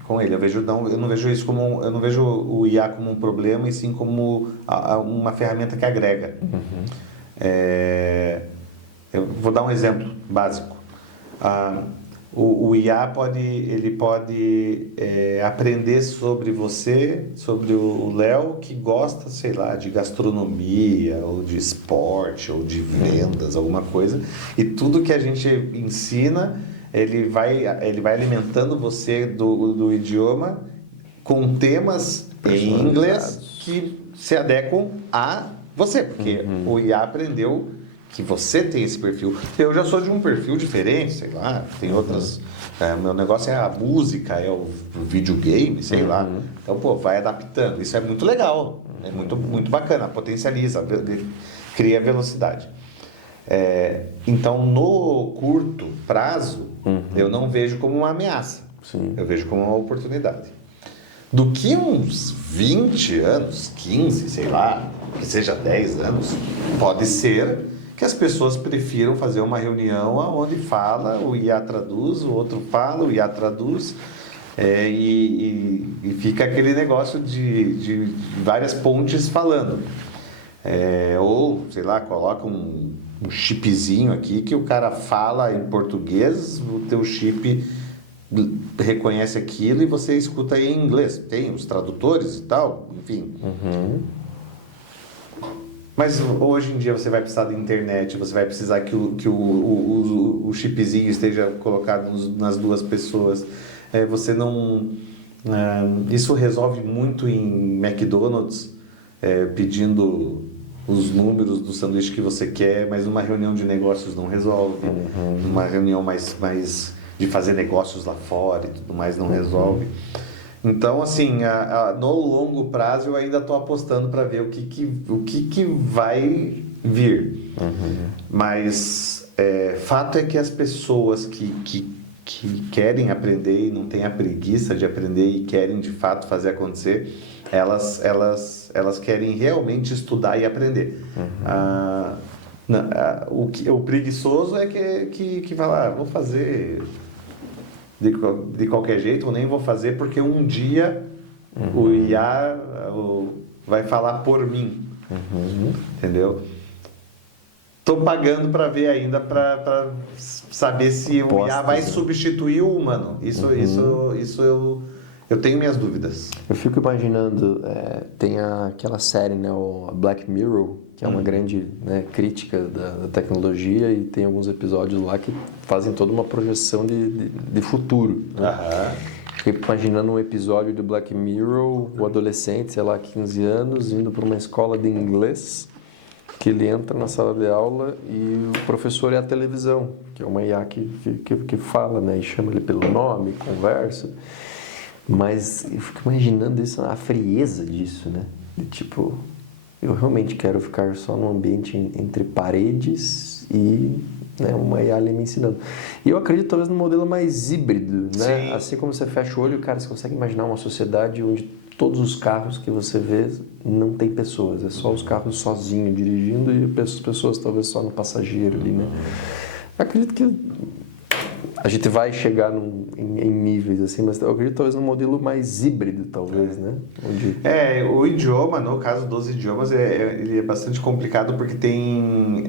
Com ele, eu não vejo isso como, eu não vejo o IA como um problema, e sim como uma ferramenta que agrega. Eu vou dar um exemplo básico. O IA pode aprender sobre você, sobre o Léo, que gosta, sei lá, de gastronomia, ou de esporte, ou de vendas, alguma coisa. E tudo que a gente ensina, ele vai alimentando você do idioma com temas em inglês que se adequam a você. Porque o IA aprendeu que você tem esse perfil. Eu já sou de um perfil diferente, sei lá, tem outras... meu negócio é a música, é o videogame, sei lá. Então, vai adaptando. Isso é muito legal, é muito, muito bacana, potencializa, cria velocidade. Então, no curto prazo, eu não vejo como uma ameaça. Sim. Eu vejo como uma oportunidade. Do que uns 20 anos, 15, sei lá, que seja 10 anos, pode ser que as pessoas prefiram fazer uma reunião onde fala, o IA traduz, o outro fala, o IA traduz, e fica aquele negócio de várias pontes falando. Ou, sei lá, coloca um chipzinho aqui que o cara fala em português, o teu chip reconhece aquilo e você escuta em inglês. Tem os tradutores e tal, enfim. Mas hoje em dia você vai precisar da internet, você vai precisar que o chipzinho esteja colocado nas duas pessoas. Você não... isso resolve muito em McDonald's, pedindo os números do sanduíche que você quer, mas numa reunião de negócios não resolve. Numa reunião mais de fazer negócios lá fora e tudo mais não resolve. Então, assim, no longo prazo eu ainda estou apostando para ver o que vai vir. Mas fato é que as pessoas que querem aprender e não têm a preguiça de aprender e querem de fato fazer acontecer, elas querem realmente estudar e aprender. O preguiçoso é que vai lá, vou fazer de qualquer jeito, ou nem vou fazer porque um dia o IA vai falar por mim. Entendeu? Tô pagando para ver ainda, para saber se o IA vai substituir o humano. Isso eu tenho minhas dúvidas. Eu fico imaginando, tem aquela série, né, o Black Mirror, que é uma grande, né, crítica da tecnologia, e tem alguns episódios lá que fazem toda uma projeção de futuro. Né? Fico imaginando um episódio do Black Mirror, o adolescente, sei lá, 15 anos, indo para uma escola de inglês, que ele entra na sala de aula e o professor é a televisão, que é uma IA que fala, né, e chama ele pelo nome, conversa. Mas eu fico imaginando isso, a frieza disso, né? De tipo, eu realmente quero ficar só num ambiente entre paredes e, né, uma IA ali me ensinando. E eu acredito talvez num modelo mais híbrido, né? Sim. Assim como você fecha o olho, cara, você consegue imaginar uma sociedade onde todos os carros que você vê não tem pessoas, é só os carros sozinhos dirigindo e as pessoas talvez só no passageiro ali, né? Eu acredito que a gente vai chegar em níveis assim, mas eu acredito talvez num modelo mais híbrido, talvez, né? Onde... O idioma, no caso dos idiomas, ele é bastante complicado porque tem...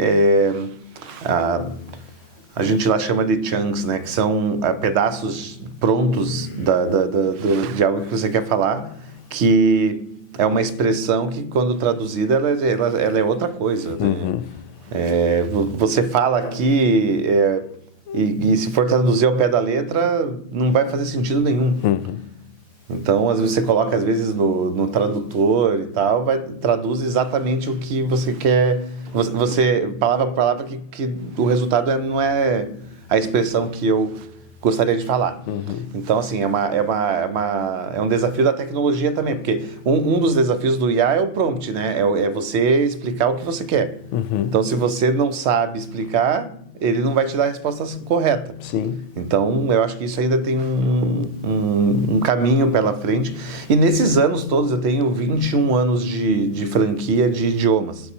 a gente lá chama de chunks, né? Que são pedaços prontos de algo que você quer falar, que é uma expressão que, quando traduzida, ela é outra coisa. Né? Você fala aqui... E se for traduzir ao pé da letra, não vai fazer sentido nenhum. Então, às vezes você coloca no tradutor e tal, traduz exatamente o que você quer. Palavra por palavra, que o resultado não é a expressão que eu gostaria de falar. Então, assim, é um desafio da tecnologia também, porque um dos desafios do IA é o prompt, né? É você explicar o que você quer. Então, se você não sabe explicar, ele não vai te dar a resposta correta. Sim. Então, eu acho que isso ainda tem um caminho pela frente. E nesses anos todos, eu tenho 21 anos de franquia de idiomas.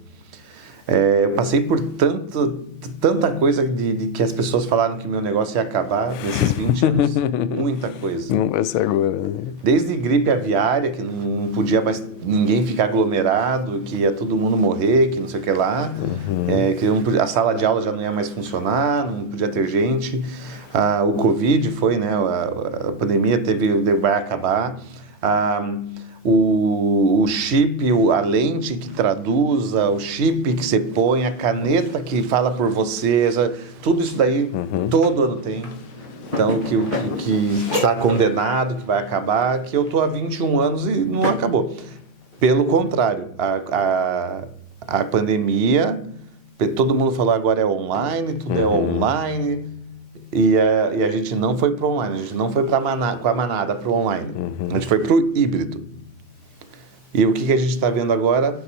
Eu passei por tanta coisa de que as pessoas falaram que meu negócio ia acabar nesses 20 anos. Muita coisa. Não vai ser agora, né? Desde gripe aviária, que não podia mais ninguém ficar aglomerado, que ia todo mundo morrer, que não sei o que lá. Que a sala de aula já não ia mais funcionar, não podia ter gente. O Covid foi, né? A pandemia vai acabar. O chip, a lente que traduz, o chip que você põe, a caneta que fala por você, tudo isso daí todo ano tem. Então, que está condenado, que vai acabar, que eu estou há 21 anos e não acabou. Pelo contrário, a pandemia, todo mundo falou agora é online, tudo é online, e a gente não foi para o online, a gente não foi com a manada para o online, a gente foi para o híbrido. E o que a gente está vendo agora?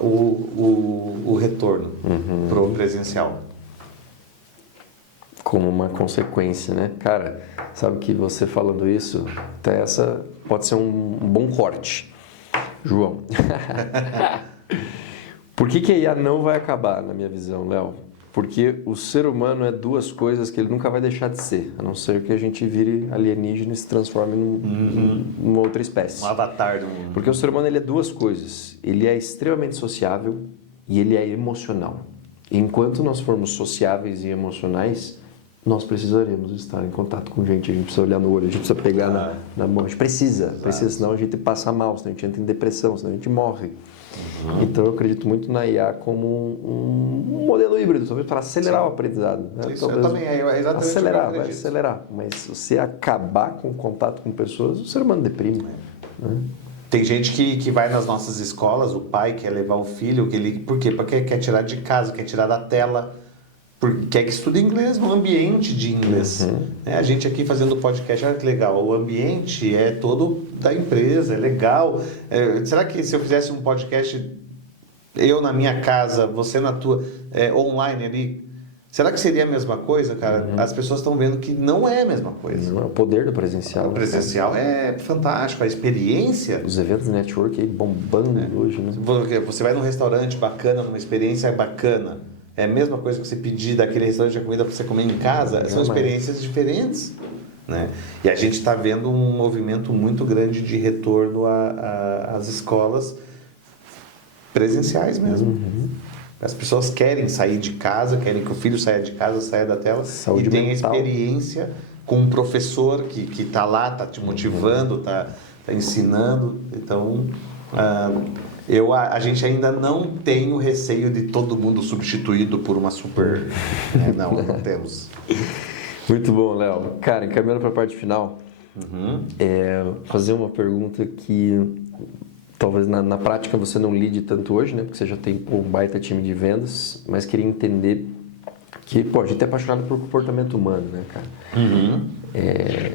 O retorno para o presencial. Como uma consequência, né? Cara, sabe que você falando isso, até essa pode ser um bom corte. João. Por que a IA não vai acabar, na minha visão, Léo? Porque o ser humano é duas coisas que ele nunca vai deixar de ser, a não ser que a gente vire alienígena e se transforme numa outra espécie. Um avatar do mundo. Porque o ser humano ele é duas coisas. Ele é extremamente sociável e ele é emocional. Enquanto nós formos sociáveis e emocionais, nós precisaremos estar em contato com gente, a gente precisa olhar no olho, a gente precisa pegar na mão, a gente precisa, senão a gente passa mal, senão a gente entra em depressão, senão a gente morre. Então eu acredito muito na IA como um modelo híbrido, talvez para acelerar o aprendizado. Né? Isso eu também, é exatamente acelerar, vai acelerar, mas se você acabar com o contato com pessoas, o ser humano deprime. Né? Tem gente que vai nas nossas escolas, o pai quer levar o filho, por quê? Porque quer tirar de casa, quer tirar da tela, porque quer que estude inglês, no ambiente de inglês. A gente aqui fazendo podcast, olha que legal, o ambiente é todo da empresa, é legal. Será que se eu fizesse um podcast, eu na minha casa, você na tua, online ali, será que seria a mesma coisa, cara? As pessoas estão vendo que não é a mesma coisa. Não é o poder do presencial. O presencial é fantástico, a experiência... Os eventos de network aí bombando hoje, né? Você vai num restaurante bacana, numa experiência bacana, é a mesma coisa que você pedir daquele restaurante a comida para você comer em casa, são experiências diferentes. Né? E a gente está vendo um movimento muito grande de retorno às escolas presenciais mesmo. As pessoas querem sair de casa, querem que o filho saia de casa, saia da tela, saúde e tenha mental. Experiência com um professor que está lá, está te motivando, está ensinando. Então, a gente ainda não tem o receio de todo mundo substituído por uma super... não temos. Muito bom, Léo. Cara, encaminhando para a parte final, fazer uma pergunta que talvez na prática você não lide tanto hoje, né? Porque você já tem um baita time de vendas, mas queria entender que, a gente é apaixonado por comportamento humano, né, cara?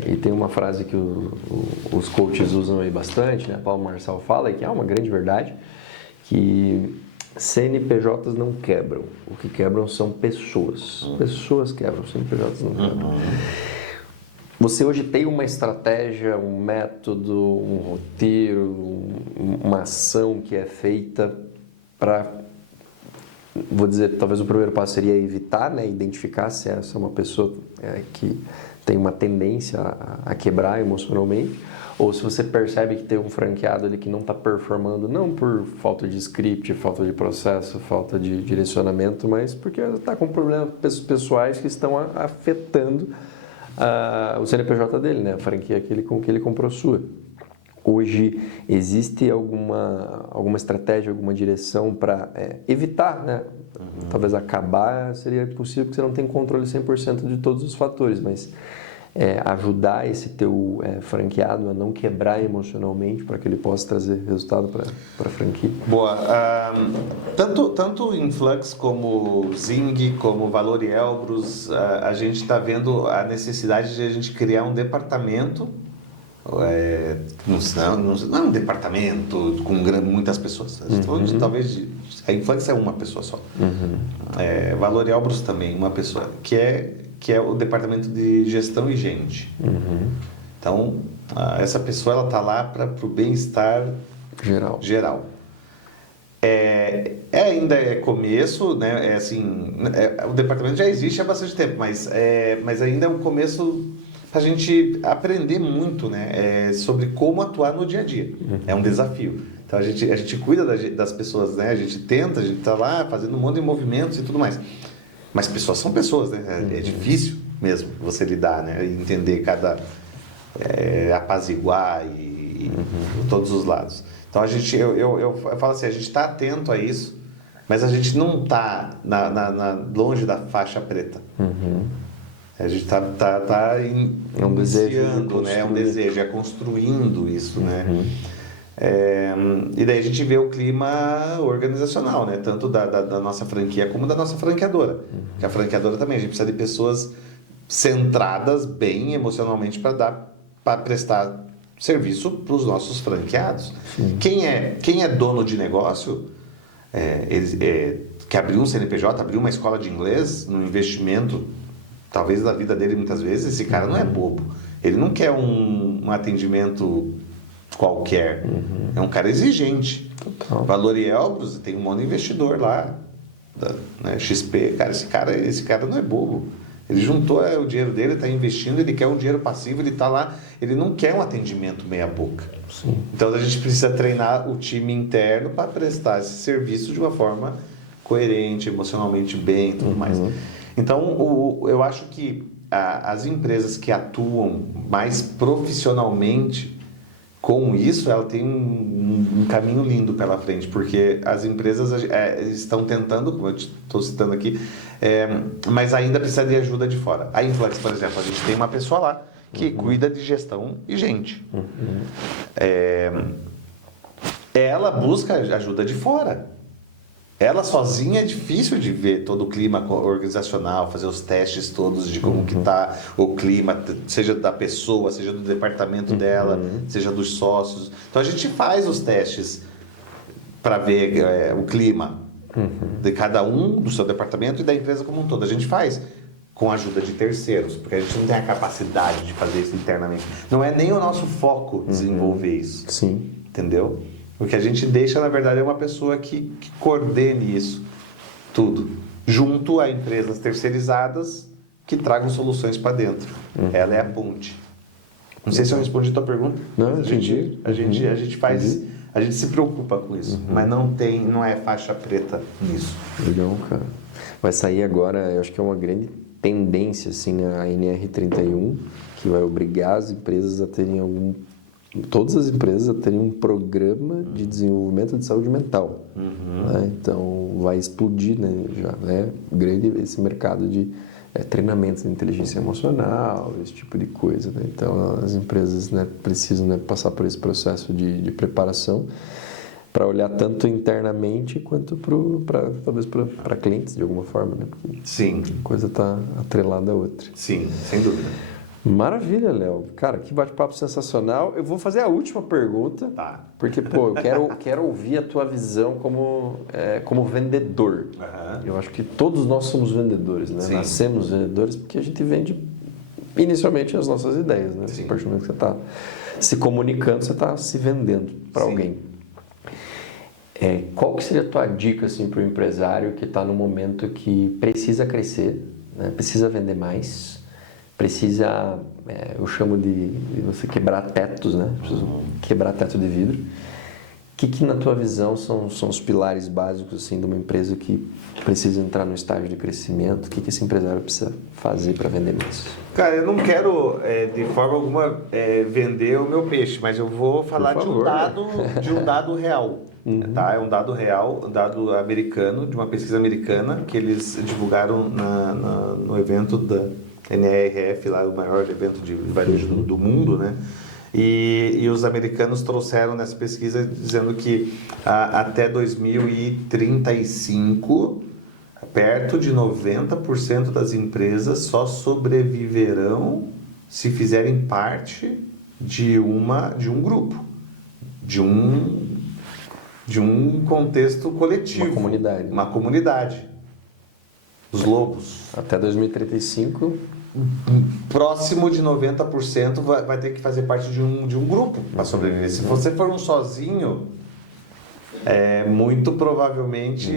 E tem uma frase que os coaches usam aí bastante, né? Paulo Marçal fala, e que é uma grande verdade, que CNPJs não quebram. O que quebram são pessoas. Pessoas quebram, CNPJs não quebram. Você hoje tem uma estratégia, um método, um roteiro, uma ação que é feita para vou dizer, talvez o primeiro passo seria evitar, né? Identificar se essa é uma pessoa que tem uma tendência a quebrar emocionalmente, ou se você percebe que tem um franqueado ali que não está performando, não por falta de script, falta de processo, falta de direcionamento, mas porque está com problemas pessoais que estão afetando o CNPJ dele, né? A franquia com que ele comprou sua. Hoje existe alguma estratégia, alguma direção para evitar, né? Talvez acabar seria possível porque você não tem controle 100% de todos os fatores, mas ajudar esse teu franqueado a não quebrar emocionalmente para que ele possa trazer resultado para a franquia. Boa. Tanto Influx como Zing, como Valor e Elbrus, a gente está vendo a necessidade de a gente criar um departamento. Não é um departamento com muitas pessoas. Talvez a Influx é uma pessoa só. Valor e Elbrus também, uma pessoa, que é o departamento de gestão e gente. Então, essa pessoa ela está lá para o bem-estar geral. Ainda é começo, né? O departamento já existe há bastante tempo, mas ainda é um começo para a gente aprender muito, né? Sobre como atuar no dia a dia. É um desafio. Então a gente cuida das pessoas, né? A gente está lá fazendo um monte de movimentos e tudo mais. Mas pessoas são pessoas, né? É difícil mesmo você lidar, né? E entender apaziguar e todos os lados. Então eu falo assim, a gente está atento a isso, mas a gente não está longe da faixa preta. A gente está iniciando, né? É um desejo, é construindo isso, né? E daí a gente vê o clima organizacional, né? Tanto da nossa franquia como da nossa franqueadora. Porque a franqueadora também, a gente precisa de pessoas centradas bem emocionalmente para prestar serviço para os nossos franqueados. Quem é dono de negócio, que abriu um CNPJ, abriu uma escola de inglês, um investimento, talvez da vida dele muitas vezes, esse cara não é bobo. Ele não quer um atendimento qualquer. É um cara exigente. Total. Valor e Elbrus, tem um monte de investidor lá, né, XP. Cara, esse cara não é bobo. Ele juntou o dinheiro dele, está investindo, ele quer um dinheiro passivo, ele está lá, ele não quer um atendimento meia boca. Então a gente precisa treinar o time interno para prestar esse serviço de uma forma coerente, emocionalmente bem e tudo mais. Então eu acho que as empresas que atuam mais profissionalmente com isso, ela tem um caminho lindo pela frente, porque as empresas estão tentando, como eu estou citando aqui, mas ainda precisa de ajuda de fora. A Influx, por exemplo, a gente tem uma pessoa lá que cuida de gestão e gente. Ela busca ajuda de fora. Ela sozinha é difícil de ver todo o clima organizacional, fazer os testes todos de como que está o clima, seja da pessoa, seja do departamento dela, seja dos sócios. Então a gente faz os testes para ver o clima de cada um, do seu departamento e da empresa como um todo. A gente faz com a ajuda de terceiros, porque a gente não tem a capacidade de fazer isso internamente. Não é nem o nosso foco desenvolver isso. Sim. Entendeu? O que a gente deixa, na verdade, é uma pessoa que coordene isso tudo, junto a empresas terceirizadas que tragam soluções para dentro. Ela é a ponte. Não sei se eu respondi a tua pergunta. Não, entendi. A gente faz, a gente se preocupa com isso, mas não é faixa preta nisso. Legal, cara. Vai sair agora, eu acho que é uma grande tendência, assim, a NR31, que vai obrigar as empresas a terem todas as empresas a terem um programa de desenvolvimento de saúde mental. Né? Então, vai explodir, né? Já é grande esse mercado de treinamentos de inteligência emocional, esse tipo de coisa. Né? Então, as empresas, né, precisam, né, passar por esse processo de preparação para olhar tanto internamente quanto talvez para clientes, de alguma forma. Né? Porque Sim. a coisa está atrelada à outra. Sim, sem dúvida. Maravilha, Léo. Cara, que bate-papo sensacional. Eu vou fazer a última pergunta, Tá. porque, eu quero ouvir a tua visão como vendedor. Eu acho que todos nós somos vendedores, né? Sim. Nascemos vendedores porque a gente vende inicialmente as nossas ideias, né? Sim. A partir do momento que você está se comunicando, você está se vendendo para alguém. Qual que seria a tua dica assim, para o empresário que está no momento que precisa crescer, né? Precisa vender mais, precisa, eu chamo de você quebrar tetos, né? Precisa quebrar teto de vidro. O que na tua visão são os pilares básicos assim, de uma empresa que precisa entrar no estágio de crescimento? O que esse empresário precisa fazer para vender mais? Cara, eu não quero de forma alguma vender o meu peixe, mas eu vou falar de um dado real. Tá? É um dado real, um dado americano, de uma pesquisa americana que eles divulgaram no evento da NRF, lá, o maior evento de varejo do mundo, né? E os americanos trouxeram nessa pesquisa dizendo que até 2035, perto de 90% das empresas só sobreviverão se fizerem parte de um grupo, de um contexto coletivo. Uma comunidade. Os lobos. Até 2035... próximo de 90% vai ter que fazer parte de um grupo para sobreviver. Se você for um sozinho, muito provavelmente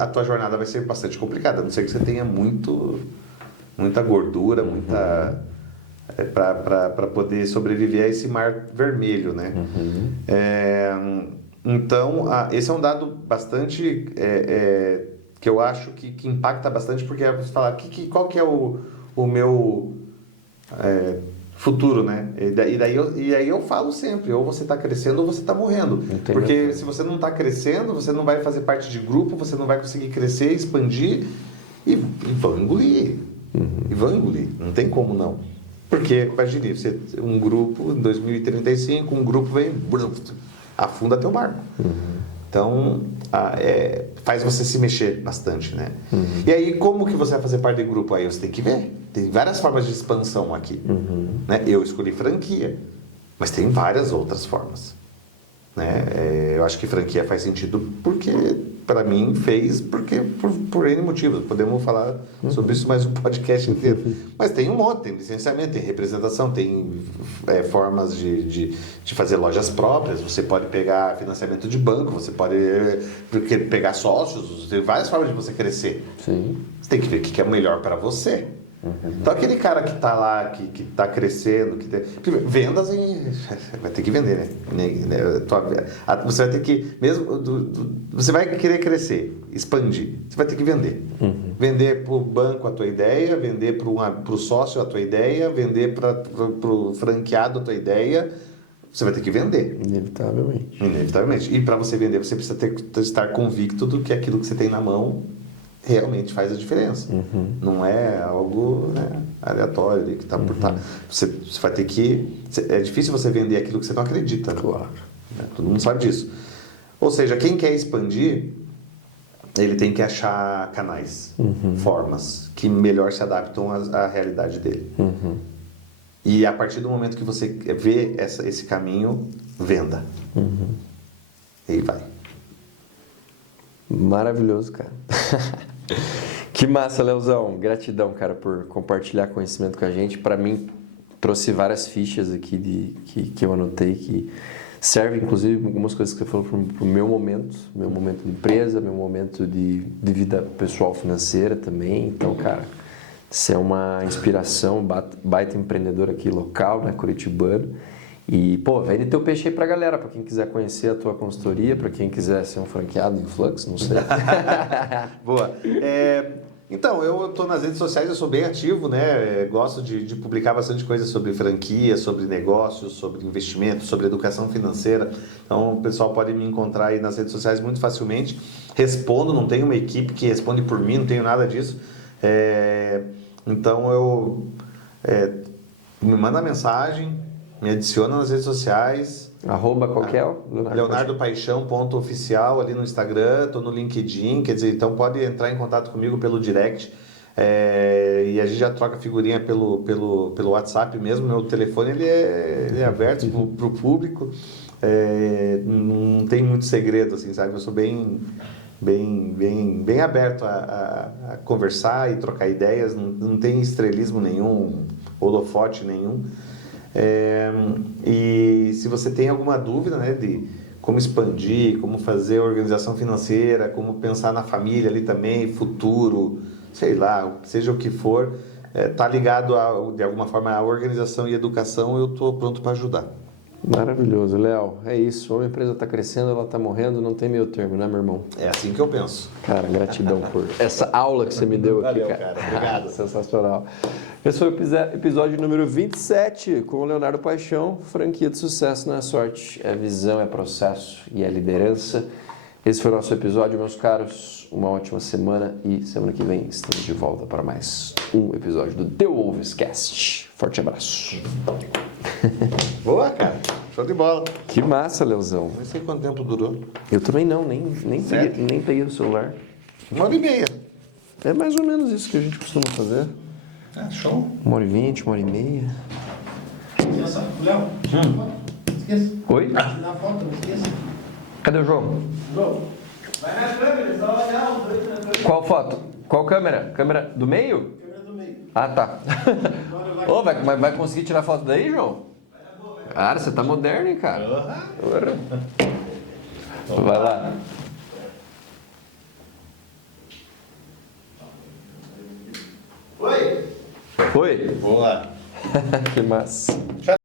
a tua jornada vai ser bastante complicada, a não ser que você tenha muita gordura, para poder sobreviver a esse mar vermelho, né? Então, esse é um dado bastante que eu acho que impacta bastante, porque você fala, qual que é o meu futuro, né? E aí eu falo sempre, ou você está crescendo ou você está morrendo. Entendi. Porque se você não está crescendo, você não vai fazer parte de grupo, você não vai conseguir crescer, expandir e vão engolir. E vão engolir, não tem como não. Porque, imagine, um grupo, em 2035, um grupo vem, afunda teu barco. Então, faz você se mexer bastante, né? E aí, como que você vai fazer parte do grupo? Aí você tem que ver. Tem várias formas de expansão aqui. Né? Eu escolhi franquia, mas tem várias outras formas. Né? Eu acho que franquia faz sentido porque, para mim, por N motivos. Podemos falar sobre isso mais um podcast inteiro. Mas tem um monte, tem licenciamento, tem representação, tem formas de fazer lojas próprias. Você pode pegar financiamento de banco, você pode pegar sócios, tem várias formas de você crescer. Sim. Você tem que ver o que é melhor para você. Então aquele cara que está lá, que está crescendo, primeiro, vendas vai ter que vender, né? Você vai ter que, você vai querer crescer, expandir, você vai ter que vender. Vender para o banco a tua ideia, vender para o sócio a tua ideia, vender para o franqueado a tua ideia, você vai ter que vender. Inevitavelmente. E para você vender, você precisa estar convicto do que aquilo que você tem na mão realmente faz a diferença. Não é algo, né, aleatório que está por trás. Você vai ter que... É difícil você vender aquilo que você não acredita. Claro. Né? Todo mundo sabe disso. Ou seja, quem quer expandir, ele tem que achar canais, formas que melhor se adaptam à realidade dele. E a partir do momento que você vê esse caminho, venda. E aí vai. Maravilhoso, cara. Que massa, Leozão. Gratidão, cara, por compartilhar conhecimento com a gente. Para mim, trouxe várias fichas aqui que eu anotei que servem, inclusive, algumas coisas que você falou para o meu momento de empresa, meu momento de vida pessoal financeira também. Então, cara, você é uma inspiração, baita empreendedor aqui local, né, curitibano. E, vende teu peixe aí pra galera, pra quem quiser conhecer a tua consultoria, pra quem quiser ser um franqueado em Flux, não sei. Boa. Então, eu estou nas redes sociais, eu sou bem ativo, né? Gosto de publicar bastante coisa sobre franquia, sobre negócios, sobre investimento, sobre educação financeira. Então, o pessoal pode me encontrar aí nas redes sociais muito facilmente. Respondo, não tenho uma equipe que responde por mim, não tenho nada disso. Então, me manda mensagem, me adiciona nas redes sociais. Arroba qualquer? leonardopaixão.oficial ali no Instagram, estou no LinkedIn, quer dizer, então pode entrar em contato comigo pelo direct. E a gente já troca figurinha pelo WhatsApp mesmo. Meu telefone ele é aberto para o público. Não tem muito segredo, assim, sabe? Eu sou bem aberto a conversar e trocar ideias. Não tem estrelismo nenhum, holofote nenhum. E se você tem alguma dúvida, né, de como expandir, como fazer organização financeira, como pensar na família ali também, futuro, sei lá, seja o que for, tá ligado de alguma forma à organização e educação, eu estou pronto para ajudar. Maravilhoso, Léo. É isso. Uma empresa está crescendo, ela está morrendo, não tem meio termo, né, meu irmão? É assim que eu penso. Cara, gratidão por essa aula que você me deu aqui, Valeu, cara. Obrigado. Sensacional. Esse foi o episódio número 27 com o Leonardo Paixão. Franquia de sucesso não é sorte, é visão, é processo e é liderança. Esse foi o nosso episódio, meus caros. Uma ótima semana e semana que vem estamos de volta para mais um episódio do The Wolvescast. Forte abraço. Boa, cara. Show de bola. Que massa, Leozão. Não sei quanto tempo durou. Eu também não, nem peguei o celular. 1h30. É mais ou menos isso que a gente costuma fazer. Show. 1h20, 1h30. Léo, esqueça. Oi? Na foto, não esqueça. Cadê o João? João, vai na câmera, só olhar os dois na câmera. Qual foto? Qual câmera? Câmera do meio? Câmera do meio. Ah, tá. Ô, vai conseguir tirar foto daí, João? Cara, você tá moderno, hein, cara? Vai lá. Oi! Oi? Boa. Que massa.